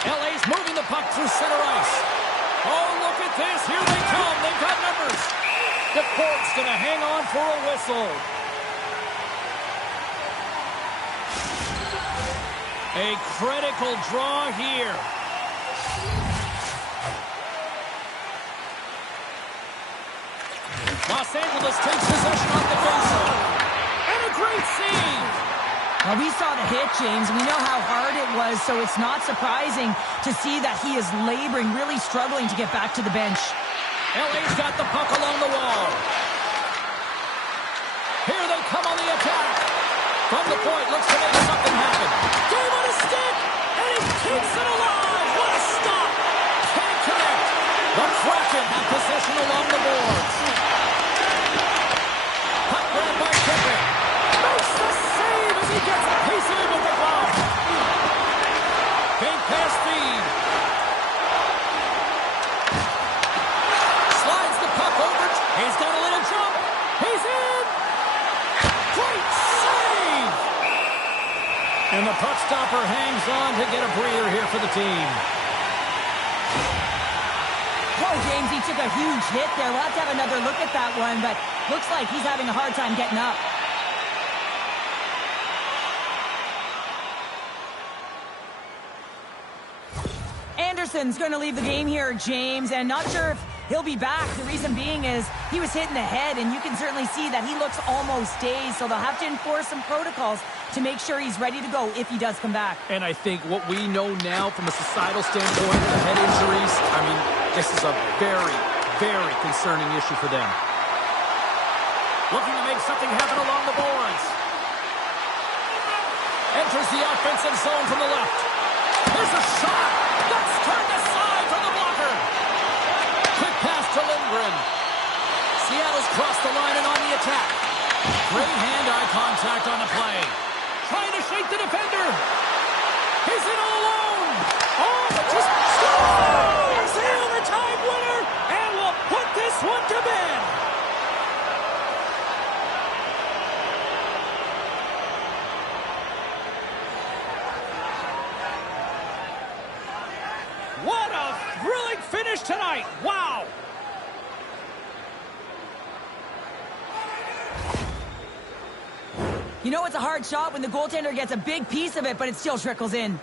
LA's moving the puck through center ice. Oh, look at this. Here they come. They've got numbers. DeFort's going to hang on for a whistle. A critical draw here. Los Angeles takes possession off the faceoff. And a great save. Well, we saw the hit, James. We know how hard it was, so it's not surprising to see that he is laboring, really struggling to get back to the bench. LA's got the puck along the wall. Here they come on the attack. From the point, looks to make something happen. Gave on a stick, and he keeps it alive. What a stop. Can't connect. The Kraken have possession along the boards. Puck grabbed by Pippen. Makes the save as he gets a piece of it with the glove. Big pass feed. Slides the puck over. He's got a little jump. He's in. Great save. And the puck stopper hangs on to get a breather here for the team. Poor James, he took a huge hit there. We'll have to have another look at that one, but looks like he's having a hard time getting up. Anderson's going to leave the game here, James, and not sure if he'll be back. The reason being is he was hit in the head, and you can certainly see that he looks almost dazed, so they'll have to enforce some protocols to make sure he's ready to go if he does come back. And I think what we know now from a societal standpoint, the head injuries, I mean, this is a very, very concerning issue for them. Looking to make something happen along the boards. Enters the offensive zone from the left. Here's a shot. That's turned aside from the blocker. Quick pass to Lindgren. Seattle's crossed the line and on the attack. Great hand-eye contact on the play. Trying to shake the defender. He's in all alone. Oh, but just scores! The overtime winner, and will put this one to bed. What a thrilling finish tonight. Wow. You know it's a hard shot when the goaltender gets a big piece of it, but it still trickles in.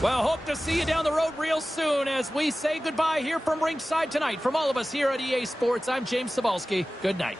Well, hope to see you down the road real soon as we say goodbye here from ringside tonight. From all of us here at EA Sports, I'm James Cebulski. Good night.